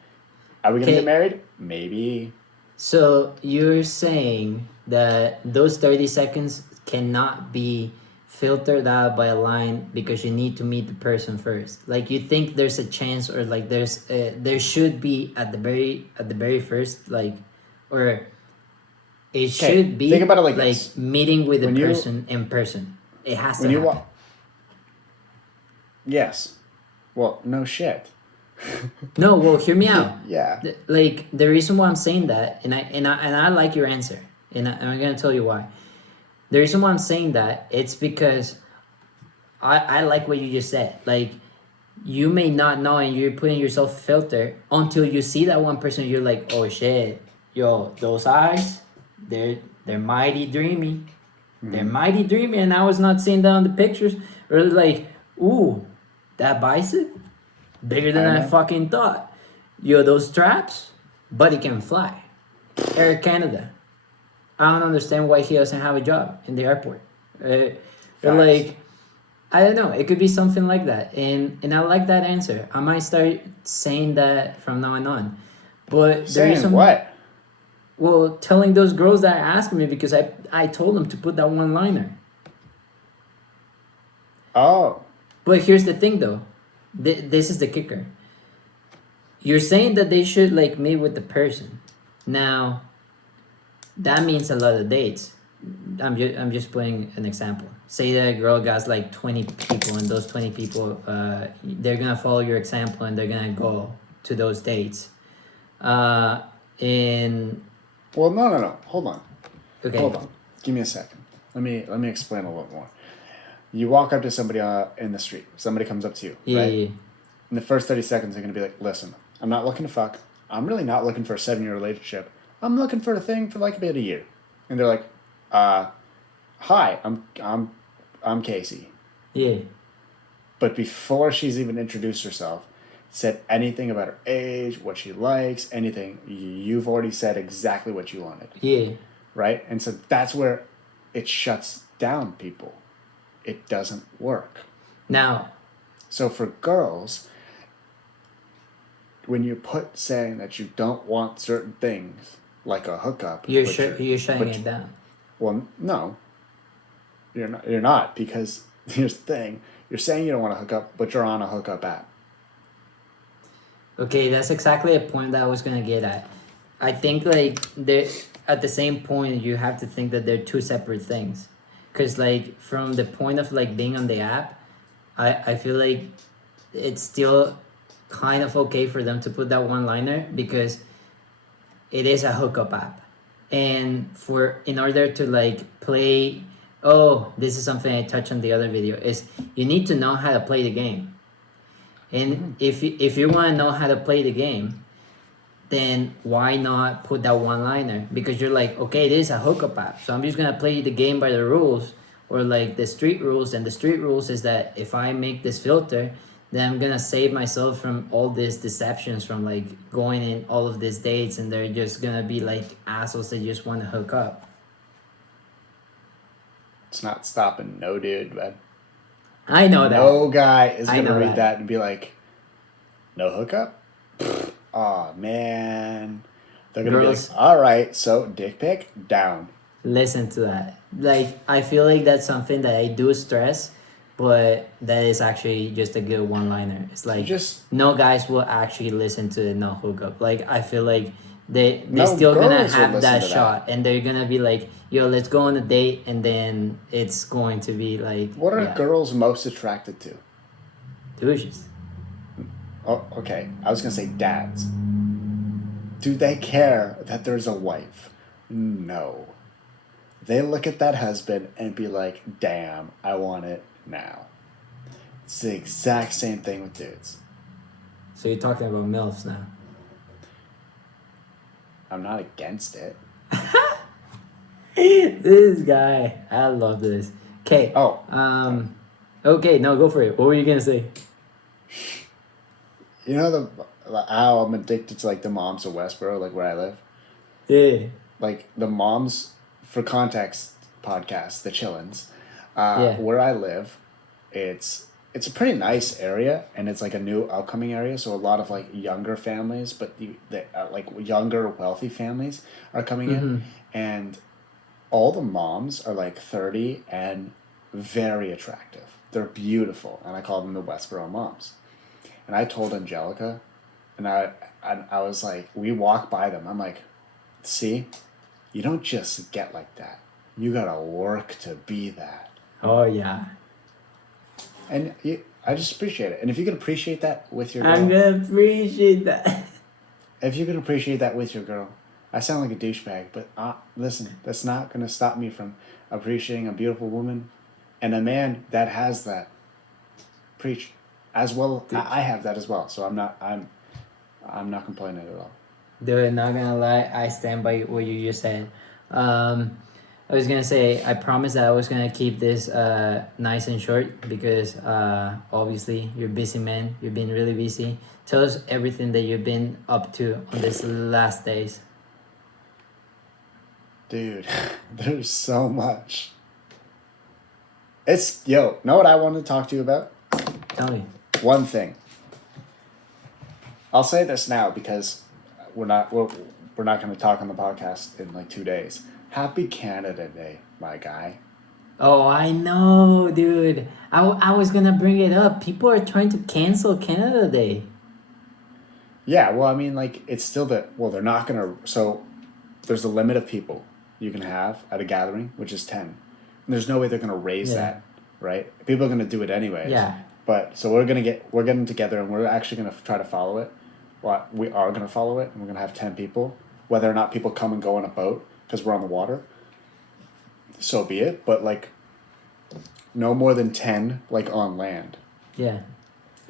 Are we gonna get married? Maybe. So you're saying that those 30 seconds cannot be filtered out by a line because you need to meet the person first. Like you think there's a chance, or like there should be at the very first, like, or it should be think about it like this. Meeting with the person in person. It has to happen. Yes. Well, no shit. No, well, hear me out. Yeah. Like the reason why I'm saying that, and I like your answer, and I'm gonna tell you why. The reason why I'm saying that, it's because I like what you just said. Like you may not know, and you're putting yourself filter until you see that one person. You're like, oh shit, yo, those eyes, they're mighty dreamy. They're mighty dreamy, and I was not seeing that on the pictures. Or like, ooh, that bicep bigger than I know. fucking thought. Yo, those straps, buddy can fly. Air Canada. I don't understand why he doesn't have a job in the airport. Or Facts. like, I don't know. It could be something like that, and I like that answer. I might start saying that from now on. But there is Saying some, what? well, telling those girls that asked me, because I told them to put that one liner. Oh, But here's the thing, though. This is the kicker. You're saying that they should like meet with the person. Now, that means a lot of dates. I'm just putting an example. Say that a girl got like 20 people, and those 20 people, they're gonna follow your example, and they're gonna go to those dates. Uh, in well, no. Hold on. Okay, Hold on. Give me a second. Let me explain a little more. You walk up to somebody in the street. Somebody comes up to you, yeah, right? yeah, In the first 30 seconds, they're going to be like, listen, I'm not looking to fuck. I'm really not looking for a 7-year relationship. I'm looking for a thing for like about a year. And they're like, hi, I'm Casey. yeah. But before she's even introduced herself, said anything about her age, what she likes, anything, you've already said exactly what you wanted. Yeah. Right? And so that's where it shuts down people. It doesn't work. Now, So for girls, when you put saying that you don't want certain things, like a hookup, you're but you're shutting but it down. well, no, you're not because here's the thing: you're saying you don't want to hook up, but you're on a hookup app. Okay, that's exactly a point that I was gonna get at. I think like they at the same point you have to think that they're two separate things, because like from the point of like being on the app, I feel like it's still kind of okay for them to put that one liner because it is a hookup app, and for in order to like play, oh, this is something I touched on the other video, is you need to know how to play the game. And if you want to know how to play the game, then why not put that one liner? Because you're like, okay, this is a hookup app, so I'm just gonna play the game by the rules, or like the street rules. And the street rules is that if I make this filter, then I'm gonna save myself from all these deceptions, from like going in all of these dates, and they're just gonna be like assholes that just want to hook up. It's not stopping no dude, but I know that. no guy is I gonna know read that. that and be like, no hookup. Oh man, they're gonna Girls- be like, all right, so dick pic down. Listen to that. Like, I feel like that's something that I do stress, but that is actually just a good one liner. It's like Just no guys will actually listen to no hookup. Like, I feel like they No still gonna girls will have listen that to that. shot, and they're gonna be like, yo, let's go on a date, and then it's going to be like, what are yeah, girls most attracted to? douches. Oh, okay. I was gonna say dads. Do they care that there's a wife? No. They look at that husband and be like, damn, I want it now. It's the exact same thing with dudes. So you're talking about MILFs now. I'm not against it. This guy, I love this. Okay. Oh. Okay, no, go for it. What were you gonna say? You know how I'm addicted to like the moms of Westboro, like where I live? Yeah. Like the moms, for context podcast, the Chillins, Yeah. where I live, it's a pretty nice area, and it's like a new upcoming area, so a lot of like younger families, but the like younger wealthy families are coming in, and all the moms are like 30 and very attractive. They're beautiful, and I call them the Westboro moms. And I told Angelica, and I was like, we walk by them. I'm like, see, you don't just get like that. You gotta work to be that. Oh yeah. And I just appreciate it. And if you can appreciate that with your girl, I'm gonna appreciate that. if you can appreciate that with your girl, I sound like a douchebag, but listen, that's not gonna stop me from appreciating a beautiful woman and a man that has that. Preach, as well. I have that as well. So I'm not complaining at all. Dude, not gonna lie, I stand by what you just said. I was gonna say I promised that I was gonna keep this nice and short because obviously you're a busy man. You've been really busy. Tell us everything that you've been up to on these last days. Dude, there's so much. Know what I want to talk to you about? Tell me. One thing. I'll say this now because we're not going to talk on the podcast in like 2 days. Happy Canada Day, my guy. Oh, I know, dude. I was gonna bring it up. People are trying to cancel Canada Day. Yeah, well, I mean, like, it's still they're not going to, so there's a limit of people you can have at a gathering, which is 10. And there's no way they're going to raise that, right? People are going to do it anyways. Yeah. But, so we're getting together and we're actually going to try to follow it. Well, we are going to follow it and we're going to have 10 people. Whether or not people come and go on a boat because we're on the water, so be it. But, like, no more than 10, like, on land. Yeah.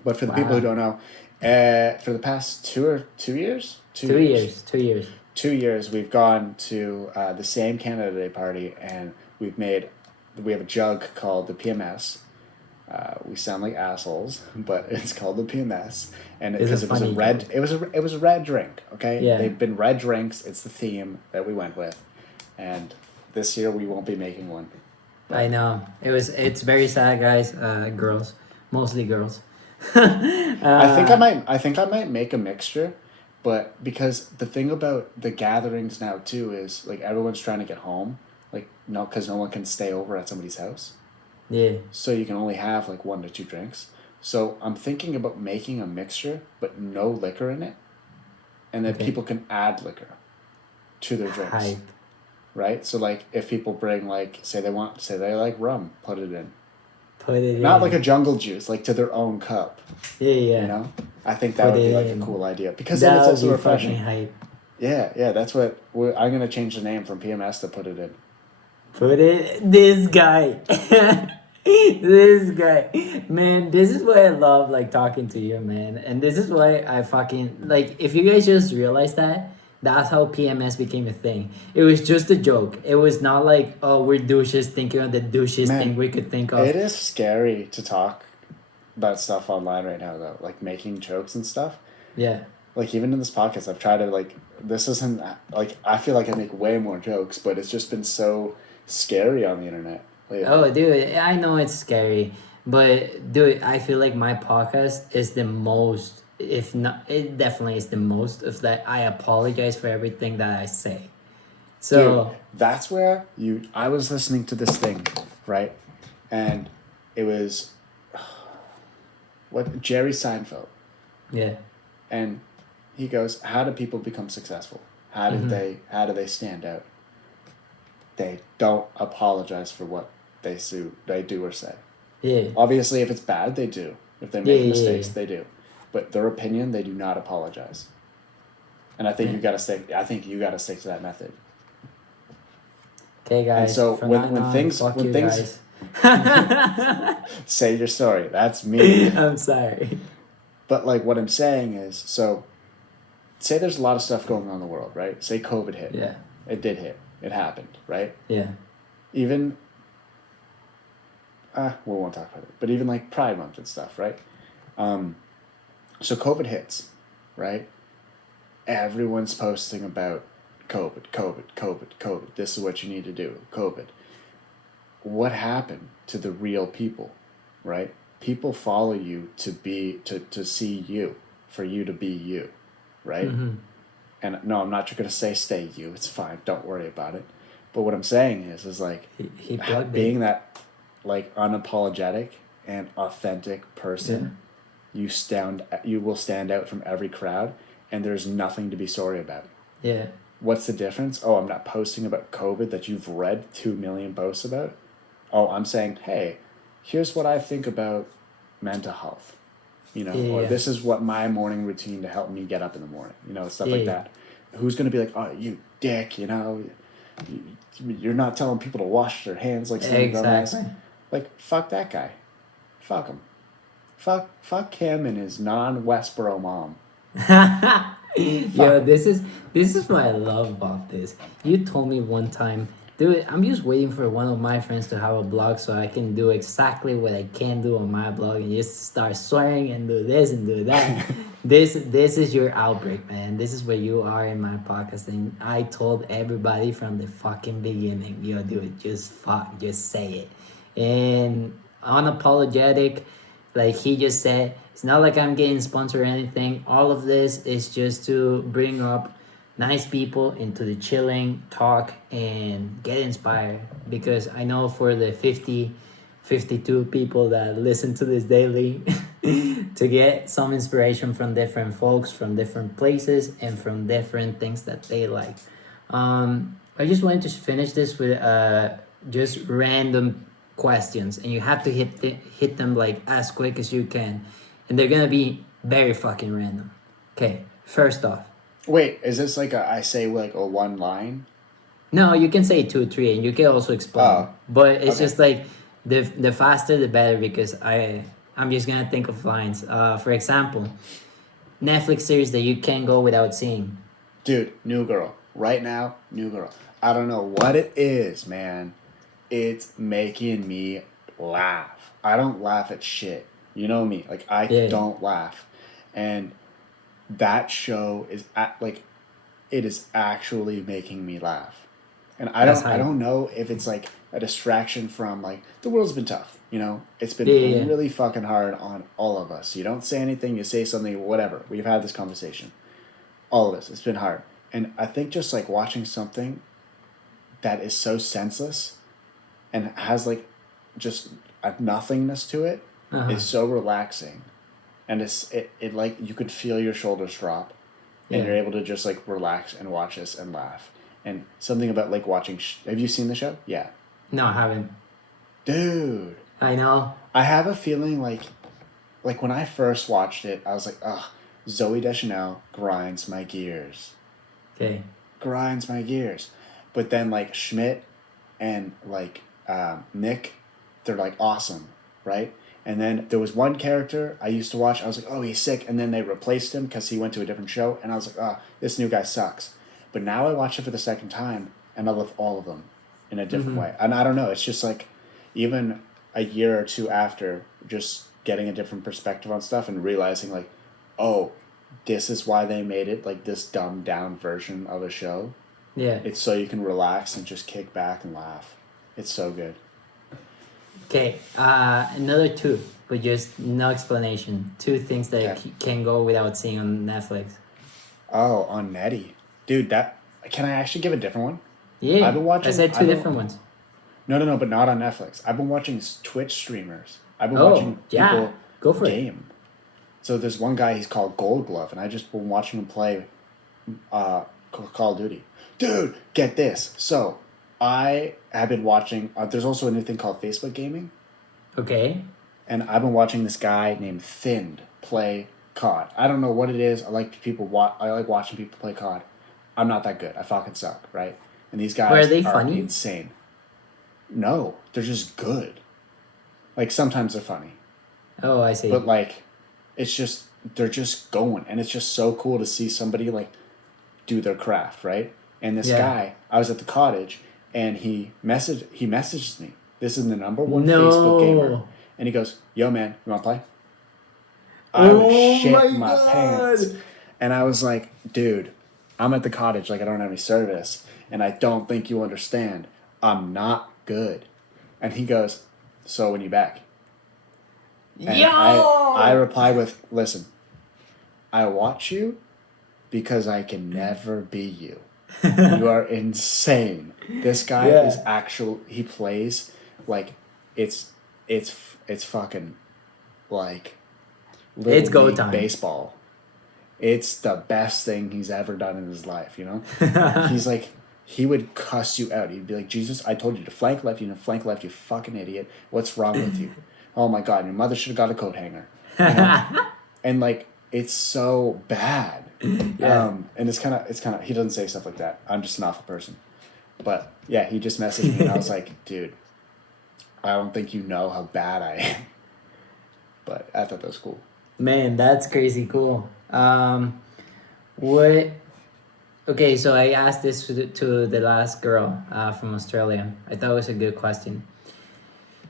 But for the people who don't know, for the past 2 years? 2 years. 2 years. 2 years, we've gone to the same Canada Day party, and we have a jug called the PMS. We sound like assholes, but it's called the PMS, and because it was a red, it was a red drink. Okay, yeah. They've been red drinks. It's the theme that we went with, and this year we won't be making one. But I know it's very sad, guys. Girls, mostly girls. I think I might make a mixture, but because the thing about the gatherings now too is like everyone's trying to get home, like because no one can stay over at somebody's house. Yeah. So you can only have like 1 to 2 drinks. So I'm thinking about making a mixture, but no liquor in it, and then people can add liquor to their drinks. Hype. Right. So like if people bring like say they like rum, put it in. Not Not like a jungle juice, like to their own cup. Yeah, yeah. You know, I think that would be like a cool idea because then that it's also would be refreshing. Hype. Yeah, that's what I'm gonna change the name from PMS to put it in. Put it. This guy, this guy, man. This is why I love like talking to you, man. And this is why I fucking like. If you guys just realize that. That's how PMS became a thing. It was just a joke. It was not like, oh, we're douches thinking of the douches thing we could think of. It is scary to talk about stuff online right now, though. Like, making jokes and stuff. Yeah. Like, even in this podcast, I've tried to, like, this isn't, like, I feel like I make way more jokes, but it's just been so scary on the internet lately. Oh, dude, I know it's scary. But, dude, I feel like my podcast is the most... If not, it definitely is the most of that. I apologize for everything that I say. So dude, that's where I was listening to this thing, right? And it was Jerry Seinfeld. Yeah. And he goes, how do people become successful? How do they stand out? They don't apologize for what they do or say. Yeah. Obviously, if it's bad, they do. If they make mistakes, they do. But their opinion, they do not apologize. And I think you gotta stick to that method. Okay, guys. And so when things say your story, that's me. I'm sorry. But like what I'm saying is, so say there's a lot of stuff going on in the world, right? Say COVID hit. Yeah. It did hit. It happened, right? Yeah. Even we won't talk about it. But even like Pride Month and stuff, right? So COVID hits, right? Everyone's posting about COVID. This is what you need to do, COVID. What happened to the real people, right? People follow you to see you, for you to be you, right? Mm-hmm. And no, I'm not going to say stay you. It's fine. Don't worry about it. But what I'm saying is like he being that like unapologetic and authentic person. Yeah. You will stand out from every crowd, and there's nothing to be sorry about. Yeah. What's the difference? Oh, I'm not posting about COVID that you've read 2 million posts about. Oh, I'm saying, hey, here's what I think about mental health. Or this is what my morning routine to help me get up in the morning. Stuff like that. Who's gonna be like, oh, you dick? You're not telling people to wash their hands like something. Exactly. Like, fuck that guy. Fuck him. Fuck him and his non-Westboro mom. Yo, this is what I love about this. You told me one time Dude, I'm just waiting for one of my friends to have a blog so I can do exactly what I can do on my blog and just start swearing and do this and do that. This is your outbreak, man. This is where you are in my podcast, and I told everybody from the fucking beginning, yo, dude, just fuck, just say it, and unapologetic, like he just said. It's not like I'm getting sponsored or anything. All of this is just to bring up nice people into the chilling talk and get inspired, because I know for the 52 people that listen to this daily to get some inspiration from different folks from different places and from different things that they like. I just wanted to finish this with just random questions, and you have to hit them like as quick as you can, and they're gonna be very fucking random. Okay, first off, Wait, is this like I say like a one line? no, you can say 2 3 and you can also explain, Oh, but it's okay. just like the faster the better, because I'm just gonna think of lines. For example, Netflix series that you can't go without seeing. Dude, New Girl. Right now, New Girl. I don't know what it is, man. It's making me laugh. I don't laugh at shit. You know me. Like, I Yeah, don't laugh. And that show is like, it is actually making me laugh. And that's I hype. don't know if it's like a distraction from like the world's been tough, you know? It's Yeah, been yeah, yeah. really fucking hard on all of us. You don't say anything, you say something, whatever. We've had this conversation. All of us. It's been hard. And I think just like watching something that is so senseless and has like just a nothingness to it Uh-huh. is so relaxing. And it like you could feel your shoulders drop and Yeah. you're able to just like relax and watch this and laugh. And something about like watching have you seen the show? Yeah. No, I haven't. Dude, I know. I have a feeling like when I first watched it, I was like, ugh, Zoe Deschanel grinds my gears. Okay. Grinds my gears. But then like Schmidt and like Nick, they're like awesome, right? And then there was one character I used to watch. I was like, oh, he's sick. And then they replaced him because he went to a different show. And I was like, oh, this new guy sucks. But now I watch it for the second time and I love all of them in a different Mm-hmm. way. And I don't know. It's just like even a year or two after, just getting a different perspective on stuff and realizing like, oh, this is why they made it like this dumbed down version of a show. Yeah. It's so you can relax and just kick back and laugh. It's so good. Okay. Another two, but just no explanation. Two things that Okay. can go without seeing on Netflix. Oh, on Netty. Dude, that can I actually give a different one? I've Yeah, been I watching said two different ones. no, but not on Netflix. I've been watching Twitch streamers. I've been Oh, watching yeah. people Go for it. game. So there's one guy, he's called Gold Glove, and I just been watching him play Call of Duty. Dude, get this. So I have been watching. There's also a new thing called Facebook gaming, Okay. and I've been watching this guy named Thind play COD. I don't know what it is. I like I like watching people play COD. I'm not that good. I fucking suck, right? And these Were guys they are funny? insane. No, they're just good. Like sometimes they're funny, Oh, I see. but like it's just they're just going, and it's just so cool to see somebody like do their craft, right? And this Yeah. guy, I was at the cottage, and he messages me. This is the number one Facebook gamer, No. and he goes, "Yo, man, you want to play?" I was Oh shitting my my pants, god. and I was like, "Dude, I'm at the cottage, like I don't have any service, and I don't think you understand. I'm not good." And he goes, "So when you back?" And I Yo. replied with, "Listen, I watch you because I can never be you. You are insane. This guy is Yeah. actual. He plays like it's it's fucking like It's little go league time. baseball. It's the best thing he's ever done in his life. You know, he's like he would cuss you out. He'd be like, "Jesus, I told you to flank left. You didn't flank left. You fucking idiot. What's wrong with you? Oh my god, your mother should have got a coat hanger." You know, and like it's so bad. Yeah. And it's kind of he doesn't say stuff like that. I'm just an awful person. But yeah, he just messaged me and I was like, dude, I don't think you know how bad I am. But I thought that was cool. Man, that's crazy cool. What Okay, so I asked this to the last girl from Australia. I thought it was a good question.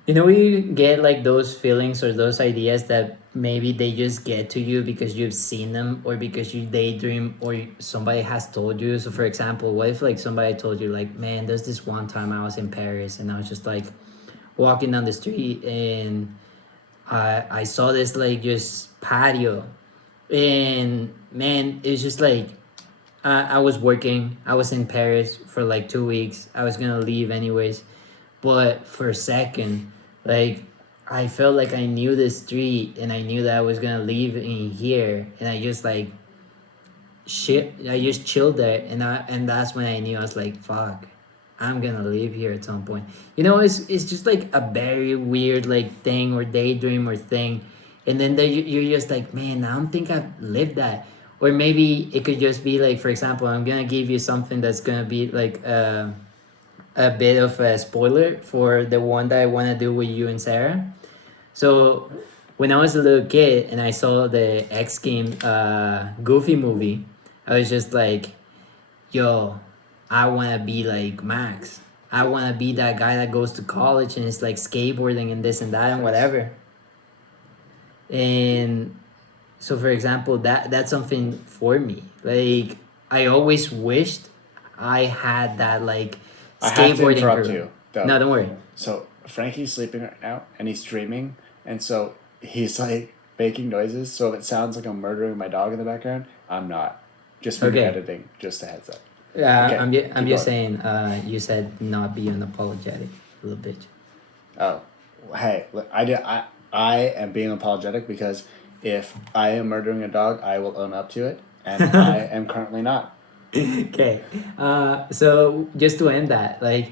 You know, you get like those feelings or those ideas that maybe they just get to you because you've seen them or because you daydream or somebody has told you. So, for example, what if like somebody told you, like, man, there's this one time I was in Paris and I was just like walking down the street and I saw this like just patio and man, it's just like I was working. I was in Paris for like 2 weeks. I was gonna leave anyways, but for a second, like I felt like I knew the street and I knew that I was gonna leave in here, and I just like shit. I just chilled there, and that's when I knew I was like, fuck, I'm gonna leave here at some point. You know, it's just like a very weird like thing or daydream or thing, and then you're just like, man, I don't think I've lived that. Or maybe it could just be like, for example, I'm gonna give you something that's gonna be like a bit of a spoiler for the one that I want to do with you and Sarah. So when I was a little kid and I saw the X Game Goofy movie, I was just like, yo, I want to be like Max. I want to be that guy that goes to college and is like skateboarding and this and that and whatever. And so, for example, that's something for me. Like, I always wished I had that like I have to skateboarding interrupt career. you, though. No, don't worry. So Frankie's sleeping right now, and he's dreaming, and so he's like making noises. So if it sounds like I'm murdering my dog in the background, I'm not. Just when you're Okay. editing, just a heads up. Yeah, Okay, I'm keep just going. saying. You said not be unapologetic, little bitch. Oh, hey, I am being apologetic because if I am murdering a dog, I will own up to it, and I am currently not. Okay. So just to end that, like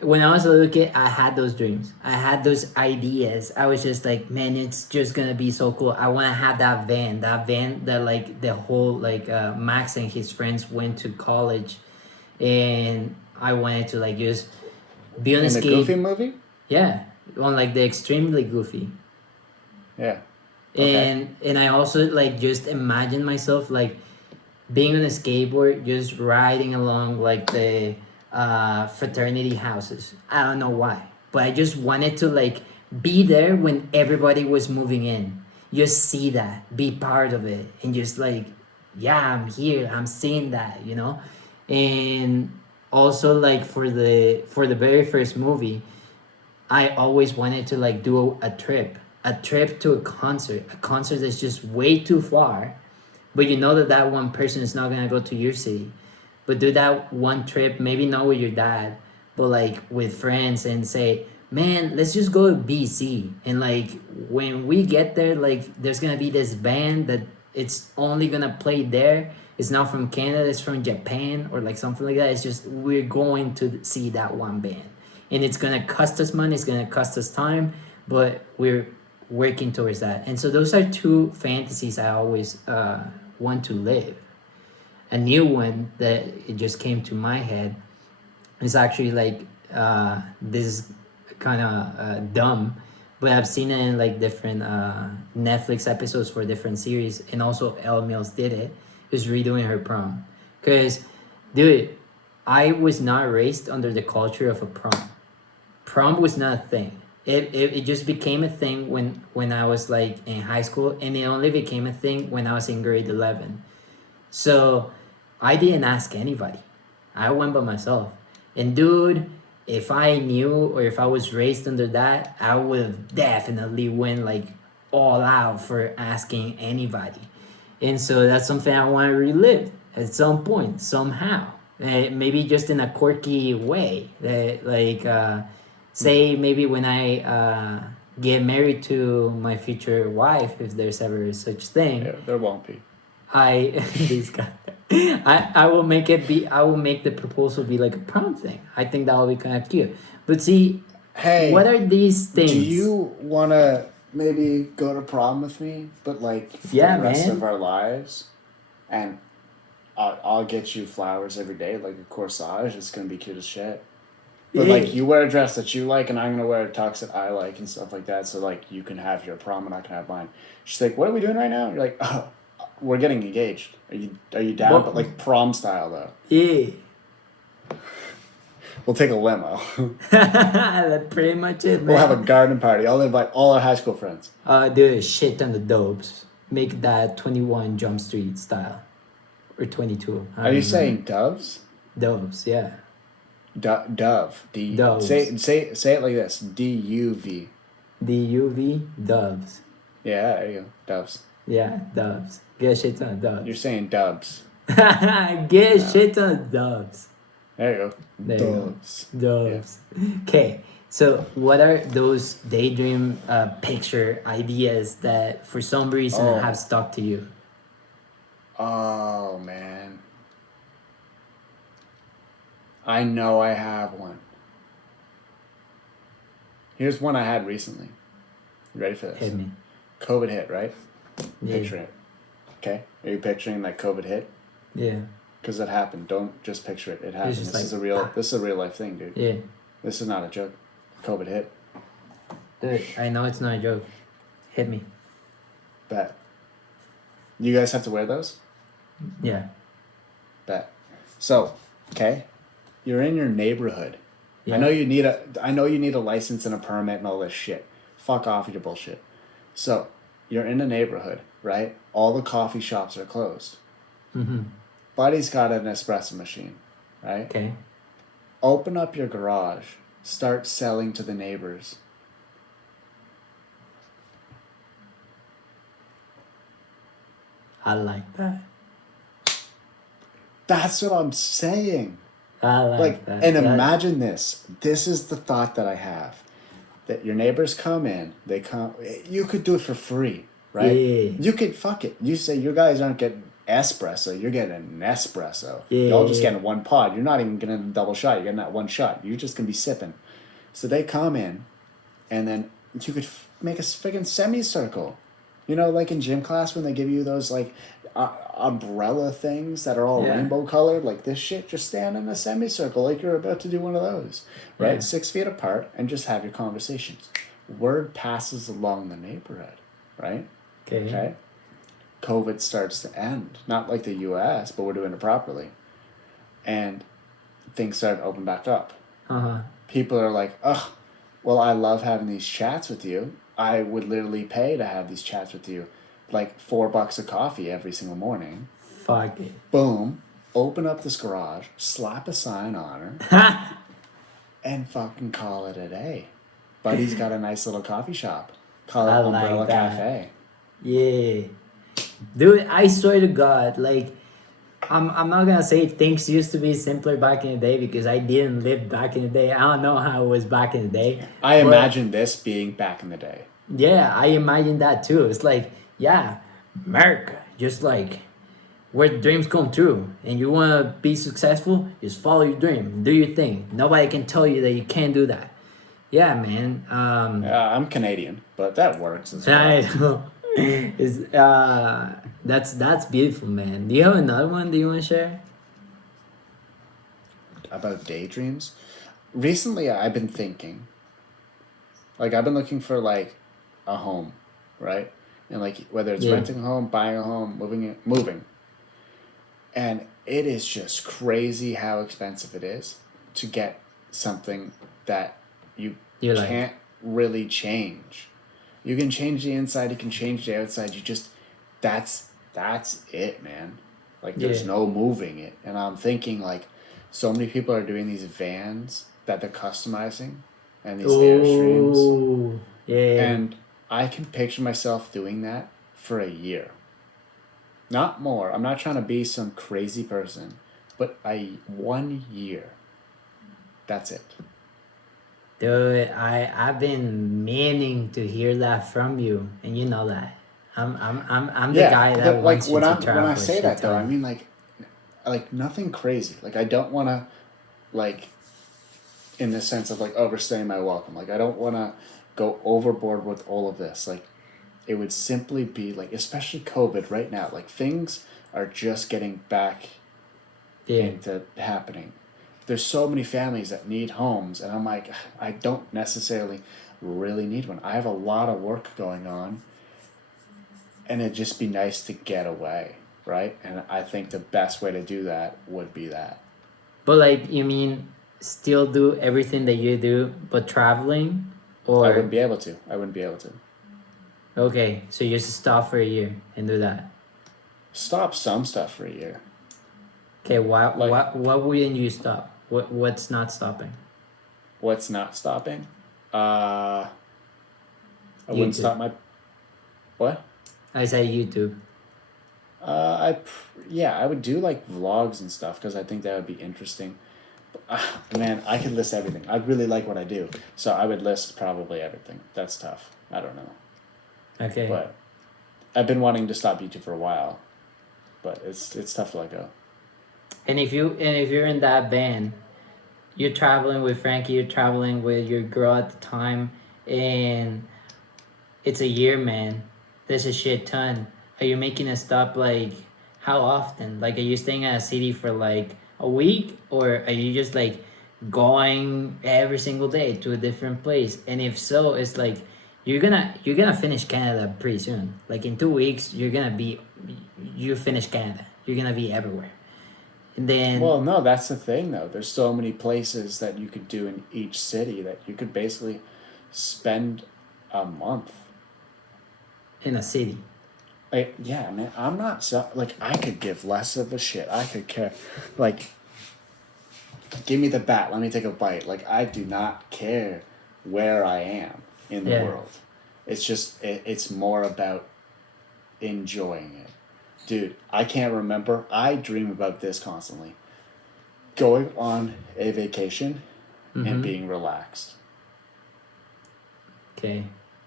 when I was a little kid, I had those dreams. I had those ideas. I was just like, man, it's just gonna be so cool. I want to have that van that like the whole like Max and his friends went to college, and I wanted to like just be on a In the Goofy skate. movie? Yeah, on like the extremely goofy. Yeah. Okay. And I also like just imagine myself like being on a skateboard, just riding along like the fraternity houses. I don't know why, but I just wanted to like be there when everybody was moving in. Just see that, be part of it, and just like, yeah, I'm here. I'm seeing that, you know, and also like for the very first movie, I always wanted to like do a trip to a concert that's just way too far, but you know that that one person is not gonna go to your city. But do that one trip, maybe not with your dad, but like with friends and say, man, let's just go to BC. And like when we get there, like there's gonna be this band that it's only gonna play there. It's not from Canada, it's from Japan or like something like that. It's just we're going to see that one band. And it's gonna cost us money, it's gonna cost us time, but we're working towards that. And so those are two fantasies I always want to live. A new one that it just came to my head is actually like this is kind of dumb, but I've seen it in like different Netflix episodes for different series, and also Elle Mills did it. Is redoing her prom, cause, dude, I was not raised under the culture of a prom. Prom was not a thing. It just became a thing when I was like in high school, and it only became a thing when I was in grade 11. So I didn't ask anybody. I went by myself. And dude, if I knew or if I was raised under that, I would have definitely went like all out for asking anybody. And so that's something I want to relive at some point, somehow. Maybe just in a quirky way. Like, say, maybe when I get married to my future wife, if there's ever such thing, Yeah, there won't be. I this guy. I will make it be. I will make the proposal be like a prom thing. I think that will be kind of cute. But see, what Hey, are these do things? you want to maybe go to prom with me, but like for Yeah, the rest of man. our lives? And I'll get you flowers every day, like a corsage. It's going to be cute as shit. But like Yeah. you wear a dress that you like, and I'm gonna wear a tux that I like, and stuff like that. So like you can have your prom, and I can have mine. She's like, "What are we doing right now?" You're like, "Oh, we're getting engaged. Are you down? Well, But like prom style though. yeah. We'll take a limo. That's pretty much it, man. We'll have a garden party. I'll invite all our high school friends. Do a shit ton of dopes. Make that 21 Jump Street style. Or 22. Are you saying doves? Dopes, yeah. Dove. Doves. Say it like this. DUV. DUV, doves. Yeah, there you go. Doves. Yeah, doves. Get a shit ton of doves. You're saying dubs. Get a shit ton of doves. There you go. There you go. Doves. Doves. Okay, so what are those daydream picture ideas that for some reason Oh. have stuck to you? Oh man. I know I have one. Here's one I had recently. You ready for this? Hit me. COVID hit, right? Yeah. Picture it. Okay? Are you picturing that COVID hit? Yeah. Because it happened. Don't just picture it. It happened. just This is like, a real this is a real life thing, dude. Yeah. This is not a joke. COVID hit. Dude, I know it's not a joke. Hit me. Bet. You guys have to wear those? Yeah. Bet. So, okay, you're in your neighborhood. Yeah. I know you need a license and a permit and all this shit. Fuck off with your bullshit. So, you're in a neighborhood, right? All the coffee shops are closed. Mm-hmm. Buddy's got an espresso machine, right? Okay. Open up your garage. Start selling to the neighbors. I like that. That's what I'm saying. I like that. And That- imagine this. This is the thought that I have. That your neighbors come in, you could do it for free, right? Yeah. You could, fuck it. You say you guys aren't getting espresso, you're getting an espresso. Yeah. You're all just getting one pod. You're not even getting a double shot. You're getting that one shot. You're just going to be sipping. So they come in, and then you could make a friggin' semicircle. You know, like in gym class when they give you those, like, umbrella things that are all Yeah. rainbow colored, like this shit, just stand in a semicircle like you're about to do one of those, right? Yeah. 6 feet apart, and just have your conversations. Word passes along the neighborhood, right? Okay. Okay. COVID starts to end, not like the U.S., but we're doing it properly, and things start to open back up. Uh-huh. People are like, ugh, well, I love having these chats with you. I would literally pay to have these chats with you, like $4 a coffee every single morning. Fuck it. Boom, open up this garage, slap a sign on her, and fucking call it a day. Buddy's got a nice little coffee shop. Call it I like Umbrella that. Cafe. Yeah. Dude, I swear to God, like, I'm not gonna say things used to be simpler back in the day because I didn't live back in the day. I don't know how it was back in the day. I but imagine this being back in the day. Yeah, I imagine that too. It's like, yeah, America, just like where dreams come true. And you wanna be successful, just follow your dream. Do your thing. Nobody can tell you that you can't do that. Yeah, man. I'm Canadian, but that works as well. I know. That's beautiful, man. Do you have another one that you want to share? About daydreams. Recently, I've been thinking. Like, I've been looking for, like, a home, right? And, like, whether it's Yeah. renting a home, buying a home, moving. And it is just crazy how expensive it is to get something that you You like. can't really change. You can change the inside, you can change the outside. You just, that's it, man. Like, there's Yeah. no moving it. And I'm thinking, like, so many people are doing these vans that they're customizing and these Airstreams. Oh, yeah. And I can picture myself doing that for a year. Not more. I'm not trying to be some crazy person, but 1 year. That's it. Dude, I've been meaning to hear that from you, and you know that. I'm the guy that but, like, wants you when to I travel. when I a say shit that though, I ton. mean like nothing crazy. Like, I don't want to, like, in the sense of, like, overstaying my welcome. Like, I don't want to go overboard with all of this. Like, it would simply be like, especially COVID right now. Like, things are just getting back Yeah. into happening. There's so many families that need homes, and I'm like, I don't necessarily really need one. I have a lot of work going on. and it'd just be nice to get away, right? And I think the best way to do that would be that. But like, you mean still do everything that you do, but traveling, I wouldn't or be able to. I wouldn't be able to. okay, so you just stop for a year and do that. Stop some stuff for a year. Okay, why? Like- what wouldn't you stop? What's not stopping? What's not stopping? I wouldn't YouTube. stop my. What? I say YouTube. I would do like vlogs and stuff because I think that would be interesting. Man, I could list everything. I really like what I do, so I would list probably everything. That's tough. I don't know, Okay. but I've been wanting to stop YouTube for a while, but it's tough to let go. And if you're in that band, you're traveling with Frankie, you're traveling with your girl at the time, and it's a year, man. There's a shit ton. Are you making a stop like how often? Like, are you staying at a city for like a week, or are you just like going every single day to a different place? And if so, it's like you're gonna finish Canada pretty soon. Like in 2 weeks, you finish Canada. You're gonna be everywhere. And then Well, no, that's the thing though. There's so many places that you could do in each city that you could basically spend a month. in a city. Like, yeah, man, I'm not so like I could give less of a shit. I could care, like, give me the bat. Let me take a bite. Like, I do not care where I am in the Yeah. world. It's just it's more about enjoying it, dude. I can't remember. I dream about this constantly. Going on a vacation and being relaxed. Okay.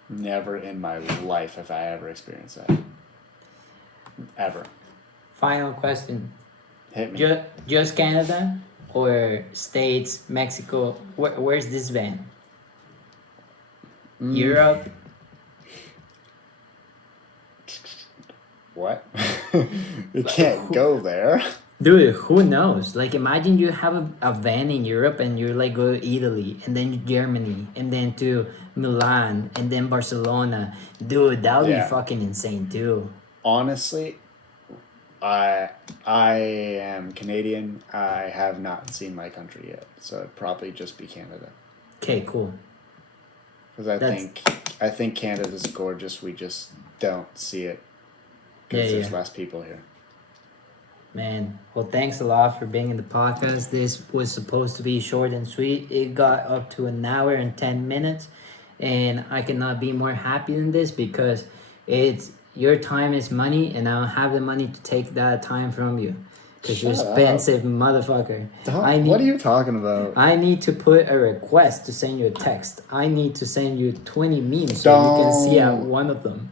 Never in my life have I ever experienced that. Ever. Final question. Hit me. Just Canada or States, Mexico? Where's this van? Europe? What? You can't go there. Dude, who knows? Like, imagine you have a van in Europe and you're like go to Italy and then Germany and then to Milan and then Barcelona. Dude, that would Yeah. be fucking insane too. Honestly, I am Canadian. I have not seen my country yet, so it'd probably just be Canada. Okay, cool. Because That's- I think Canada's gorgeous. We just don't see it because Yeah, there's yeah. less people here. Man, well, thanks a lot for being in the podcast. This was supposed to be short and sweet. It got up to an hour and 10 minutes, and I cannot be more happy than this because it's your time is money, and I don't have the money to take that time from you because you're Shut up. expensive motherfucker. What are you talking about? I need to put a request to send you a text. I need to send you 20 memes so you can see out Don't. one of them.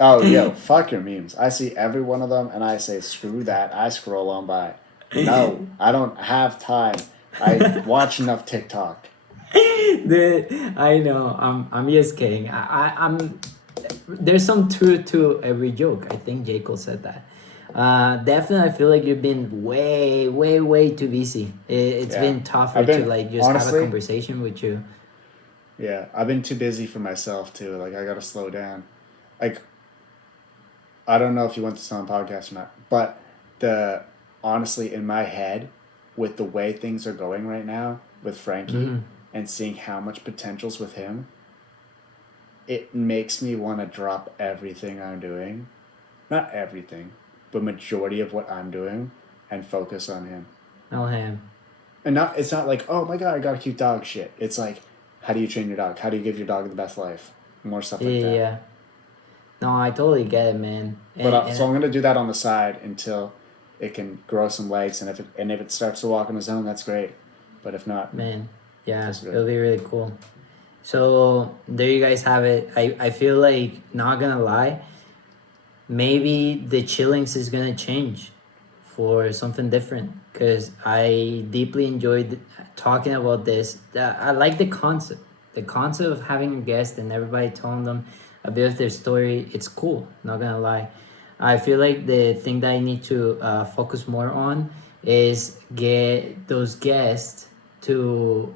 Oh, yo, fuck your memes. I see every one of them and I say, screw that. I scroll on by. No, I don't have time. I watch enough TikTok. Dude, I know. I'm just kidding. I'm. There's some truth to every joke. I think J. Cole said that. Definitely, I feel like you've been way too busy. It's Yeah. been tougher I've been- to like just have honestly- a conversation with you. Yeah, I've been too busy for myself too. Like, I gotta slow down. Like, I don't know if you want this on podcast or not, but honestly, in my head, with the way things are going right now with Frankie and seeing how much potential's with him, it makes me want to drop everything I'm doing. Not everything, but majority of what I'm doing and focus on him. Oh, him. And it's not like, oh my god, I got a cute dog shit. It's like, how do you train your dog? How do you give your dog the best life? More stuff like that. Yeah. No, I totally get it, man. So I'm gonna do that on the side until it can grow some legs, and if it starts to walk on its own, that's great. But if not, man, yeah, That's good. it'll be really cool. So there you guys have it. I feel like, not gonna lie, maybe the chillings is gonna change for something different because I deeply enjoyed talking about this. I like the concept of having a guest and everybody telling them a bit of their story. It's cool, not gonna lie. I feel like the thing that I need to focus more on is get those guests to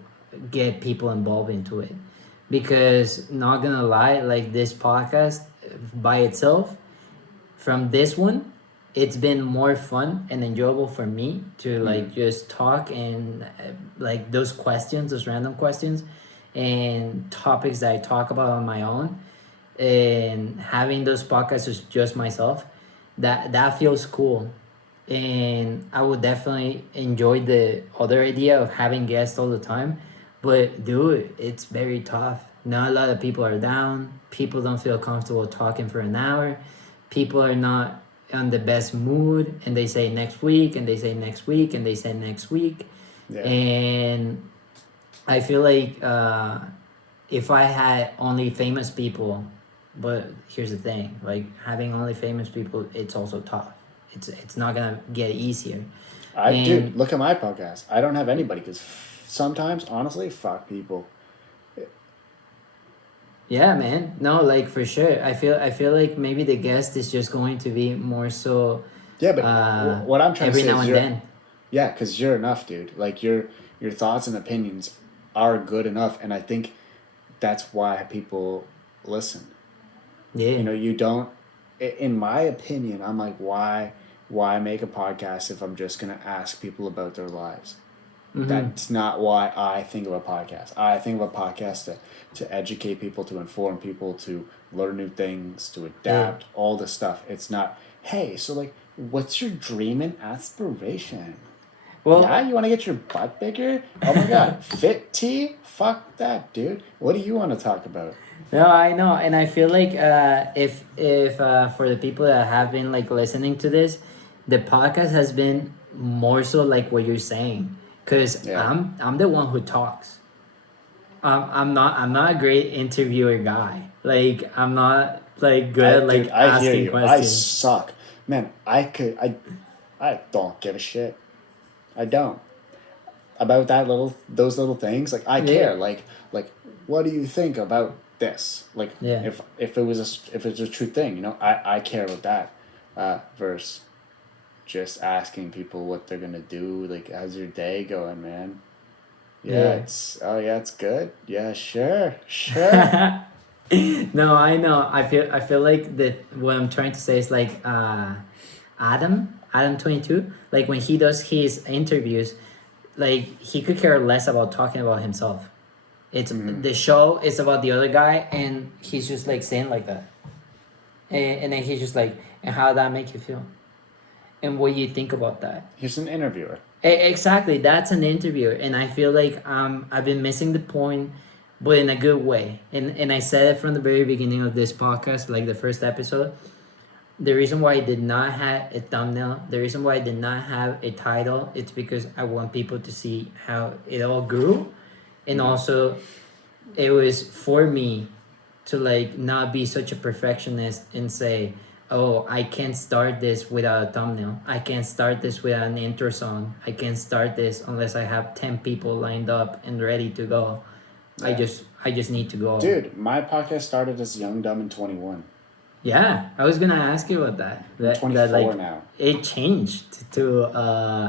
get people involved into it, because not gonna lie, like this podcast, by itself, from this one, it's been more fun and enjoyable for me to like just talk and like those questions, those random questions and topics that I talk about on my own, and having those podcasts is just myself. That feels cool, and I would definitely enjoy the other idea of having guests all the time. But dude, it's very tough. Not a lot of people are down. People don't feel comfortable talking for an hour. People are not on the best mood, and they say next week, and they say next week, and they say next week. Yeah. And I feel like if I had only famous people, but here's the thing, like having only famous people, it's also tough. It's not gonna get easier. Dude, look at my podcast. I don't have anybody because sometimes, honestly, fuck people. Yeah, man. No, like for sure. I feel like maybe the guest is just going to be more so. Yeah, but what I'm trying to every say now is and then. yeah, because you're enough, dude. Like your thoughts and opinions are good enough, and I think that's why people listen. Yeah. You know, you don't. In my opinion, I'm like, why make a podcast if I'm just gonna ask people about their lives? That's not why I think of a podcast. I think of a podcast to educate people, to inform people, to learn new things, to adapt, all this stuff. It's not, hey, so like, what's your dream and aspiration? Well, Yeah, you want to get your butt bigger? Oh my god, fit tea? Fuck that, dude. What do you want to talk about? no, I know, and I feel like if for the people that have been like listening to this, the podcast has been more so like what you're saying, because Yeah. I'm the one who talks. I'm not a great interviewer guy. Like I'm not like good at like Dude, I hear asking you. I questions. suck. Man, I don't give a shit. I don't. About those little things, like I care. Like what do you think about this? Like Yeah. if it was if it's a true thing, you know, I care about that. Versus just asking people what they're gonna do, like how's your day going, man? Yeah, it's good. Yeah, sure. No, I know. I feel like that what I'm trying to say is like Adam 22, like when he does his interviews, like he could care less about talking about himself. It's the show is about the other guy, and he's just like saying like that, and then he's just like, and how that make you feel, and what you think about that. He's an interviewer. Exactly, that's an interview, and I feel like I've been missing the point, but in a good way. And I said it from the very beginning of this podcast, like the first episode. The reason why I did not have a thumbnail, the reason why I did not have a title, it's because I want people to see how it all grew, and also it was for me to like not be such a perfectionist and say, oh, I can't start this without a thumbnail, I can't start this without an intro song, I can't start this unless I have 10 people lined up and ready to go. Yeah. I just need to go. Dude, my podcast started as Young, Dumb, and 21. Yeah, I was gonna ask you about that. I'm 24 like now. it changed to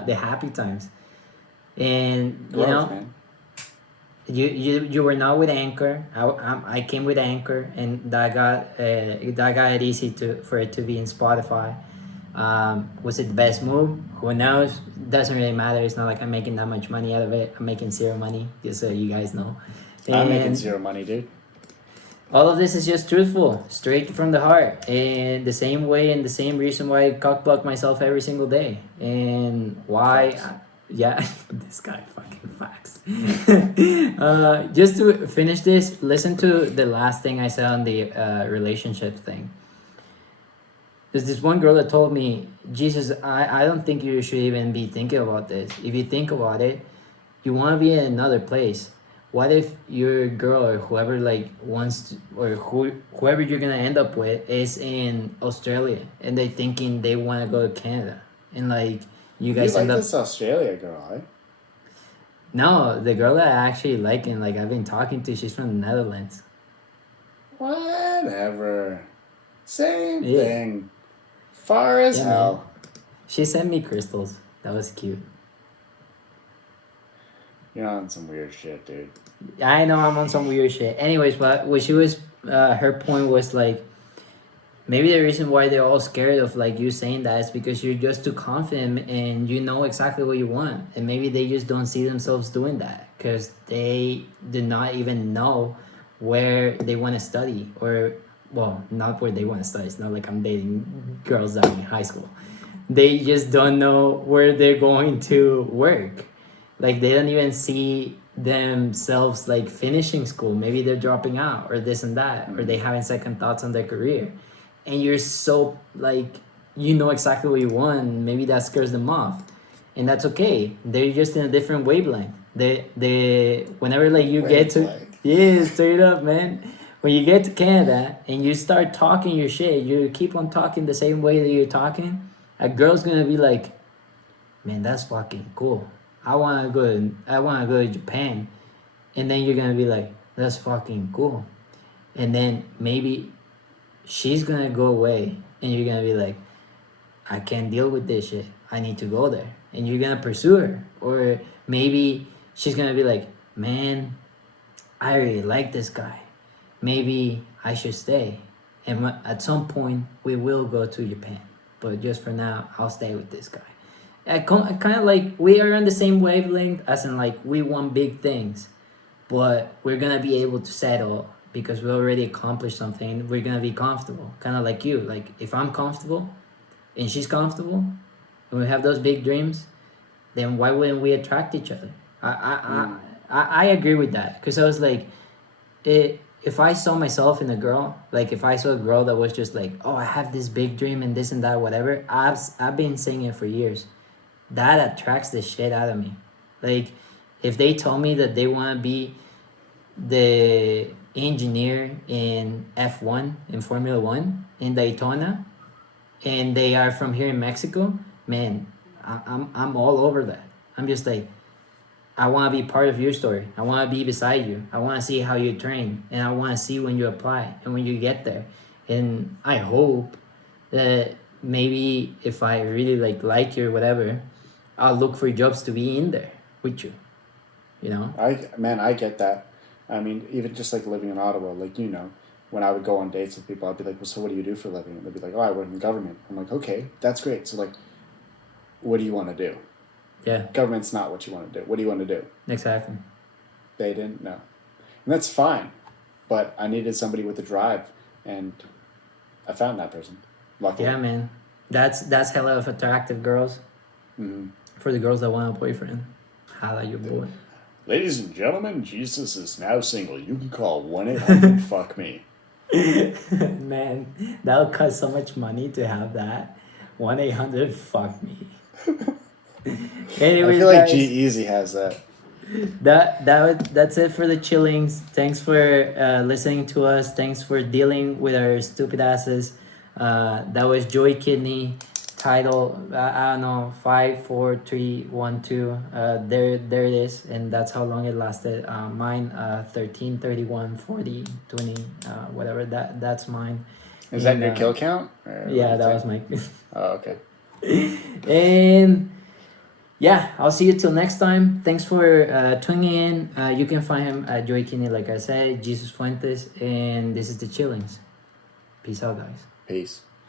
the happy times, and Growth, you know, man. you were not with Anchor. I came with Anchor, and that got it easy for it to be in Spotify. Was it the best move? Who knows? Doesn't really matter. It's not like I'm making that much money out of it. I'm making zero money, just so you guys know. I'm making And zero money, dude. all of this is just truthful, straight from the heart, and the same way and the same reason why I cockblock myself every single day, and why, yeah, this guy fucking facts. Just to finish this, listen to the last thing I said on the relationship thing. There's this one girl that told me, Jesus, I don't think you should even be thinking about this. If you think about it, you want to be in another place. What if your girl or whoever like wants to, or whoever you're gonna end up with is in Australia, and they thinking they want to go to Canada, and like you guys You like end up. this Australia girl, eh? No, the girl that I actually like and like I've been talking to, she's from the Netherlands. Whatever. Same Yeah. thing. Far as Yeah, hell. She sent me crystals. That was cute. You're on some weird shit, dude. I know I'm on some weird shit. Anyways, but what she was, her point was like, maybe the reason why they're all scared of like you saying that is because you're just too confident and you know exactly what you want, and maybe they just don't see themselves doing that because they do not even know where they want to study, or well, not where they want to study. It's not like I'm dating girls that are in high school. They just don't know where they're going to work. Like they don't even see themselves like finishing school. Maybe they're dropping out or this and that, or they having second thoughts on their career. And you're so like, you know exactly what you want. Maybe that scares them off, and that's okay. They're just in a different wavelength. They whenever like you get to yeah, straight up, man. When you get to Canada and you start talking your shit, you keep on talking the same way that you're talking. A girl's gonna be like, man, that's fucking cool. I wanna go to Japan. And then you're gonna be like, that's fucking cool. And then maybe she's gonna go away and you're gonna be like, I can't deal with this shit. I need to go there. And you're gonna pursue her. Or maybe she's gonna be like, man, I really like this guy. Maybe I should stay. And at some point, we will go to Japan. But just for now, I'll stay with this guy. I kind of like, we are on the same wavelength, as in like, we want big things. But we're going to be able to settle because we already accomplished something. We're going to be comfortable. Kind of like you. Like, if I'm comfortable and she's comfortable, and we have those big dreams, then why wouldn't we attract each other? I agree with that. Because I was like, if I saw myself in a girl, like if I saw a girl that was just like, oh, I have this big dream and this and that, whatever, I've been saying it for years. That attracts the shit out of me. Like, if they told me that they want to be the engineer in F1, in Formula 1, in Daytona, and they are from here in Mexico, man, I'm all over that. I'm just like, I want to be part of your story. I want to be beside you. I want to see how you train, and I want to see when you apply and when you get there. And I hope that maybe if I really like you or whatever, I'll look for jobs to be in there with you. You know? I get that. I mean, even just like living in Ottawa, like, you know, when I would go on dates with people, I'd be like, well, so what do you do for a living? And they'd be like, oh, I work in government. I'm like, okay, that's great. So like, what do you want to do? Yeah. Government's not what you want to do. What do you want to do? Exactly. They didn't know. And that's fine. But I needed somebody with a drive, and I found that person. Luckily. Yeah, man. That's hella of attractive girls. Mm-hmm. For the girls that want a boyfriend. Holla your boy. Ladies and gentlemen, Jesus is now single. You can call 1-800-FUCK-ME. Man, that would cost so much money to have that. 1-800-FUCK-ME. Anyways, I feel like guys, G-Eazy has that. That's it for the chillings. Thanks for listening to us. Thanks for dealing with our stupid asses. That was Joey Kidney. Title, I don't know, 5, 4, 3, 1, 2. There it is, and that's how long it lasted. Mine, 13, 31, 40, 20, whatever. That's mine. Is that your kill count? Yeah, that was my. Oh, okay. And yeah, I'll see you till next time. Thanks for tuning in. You can find him at Joey Kidney, like I said, Jesus Fuentes, and this is the Chillings. Peace out, guys. Peace.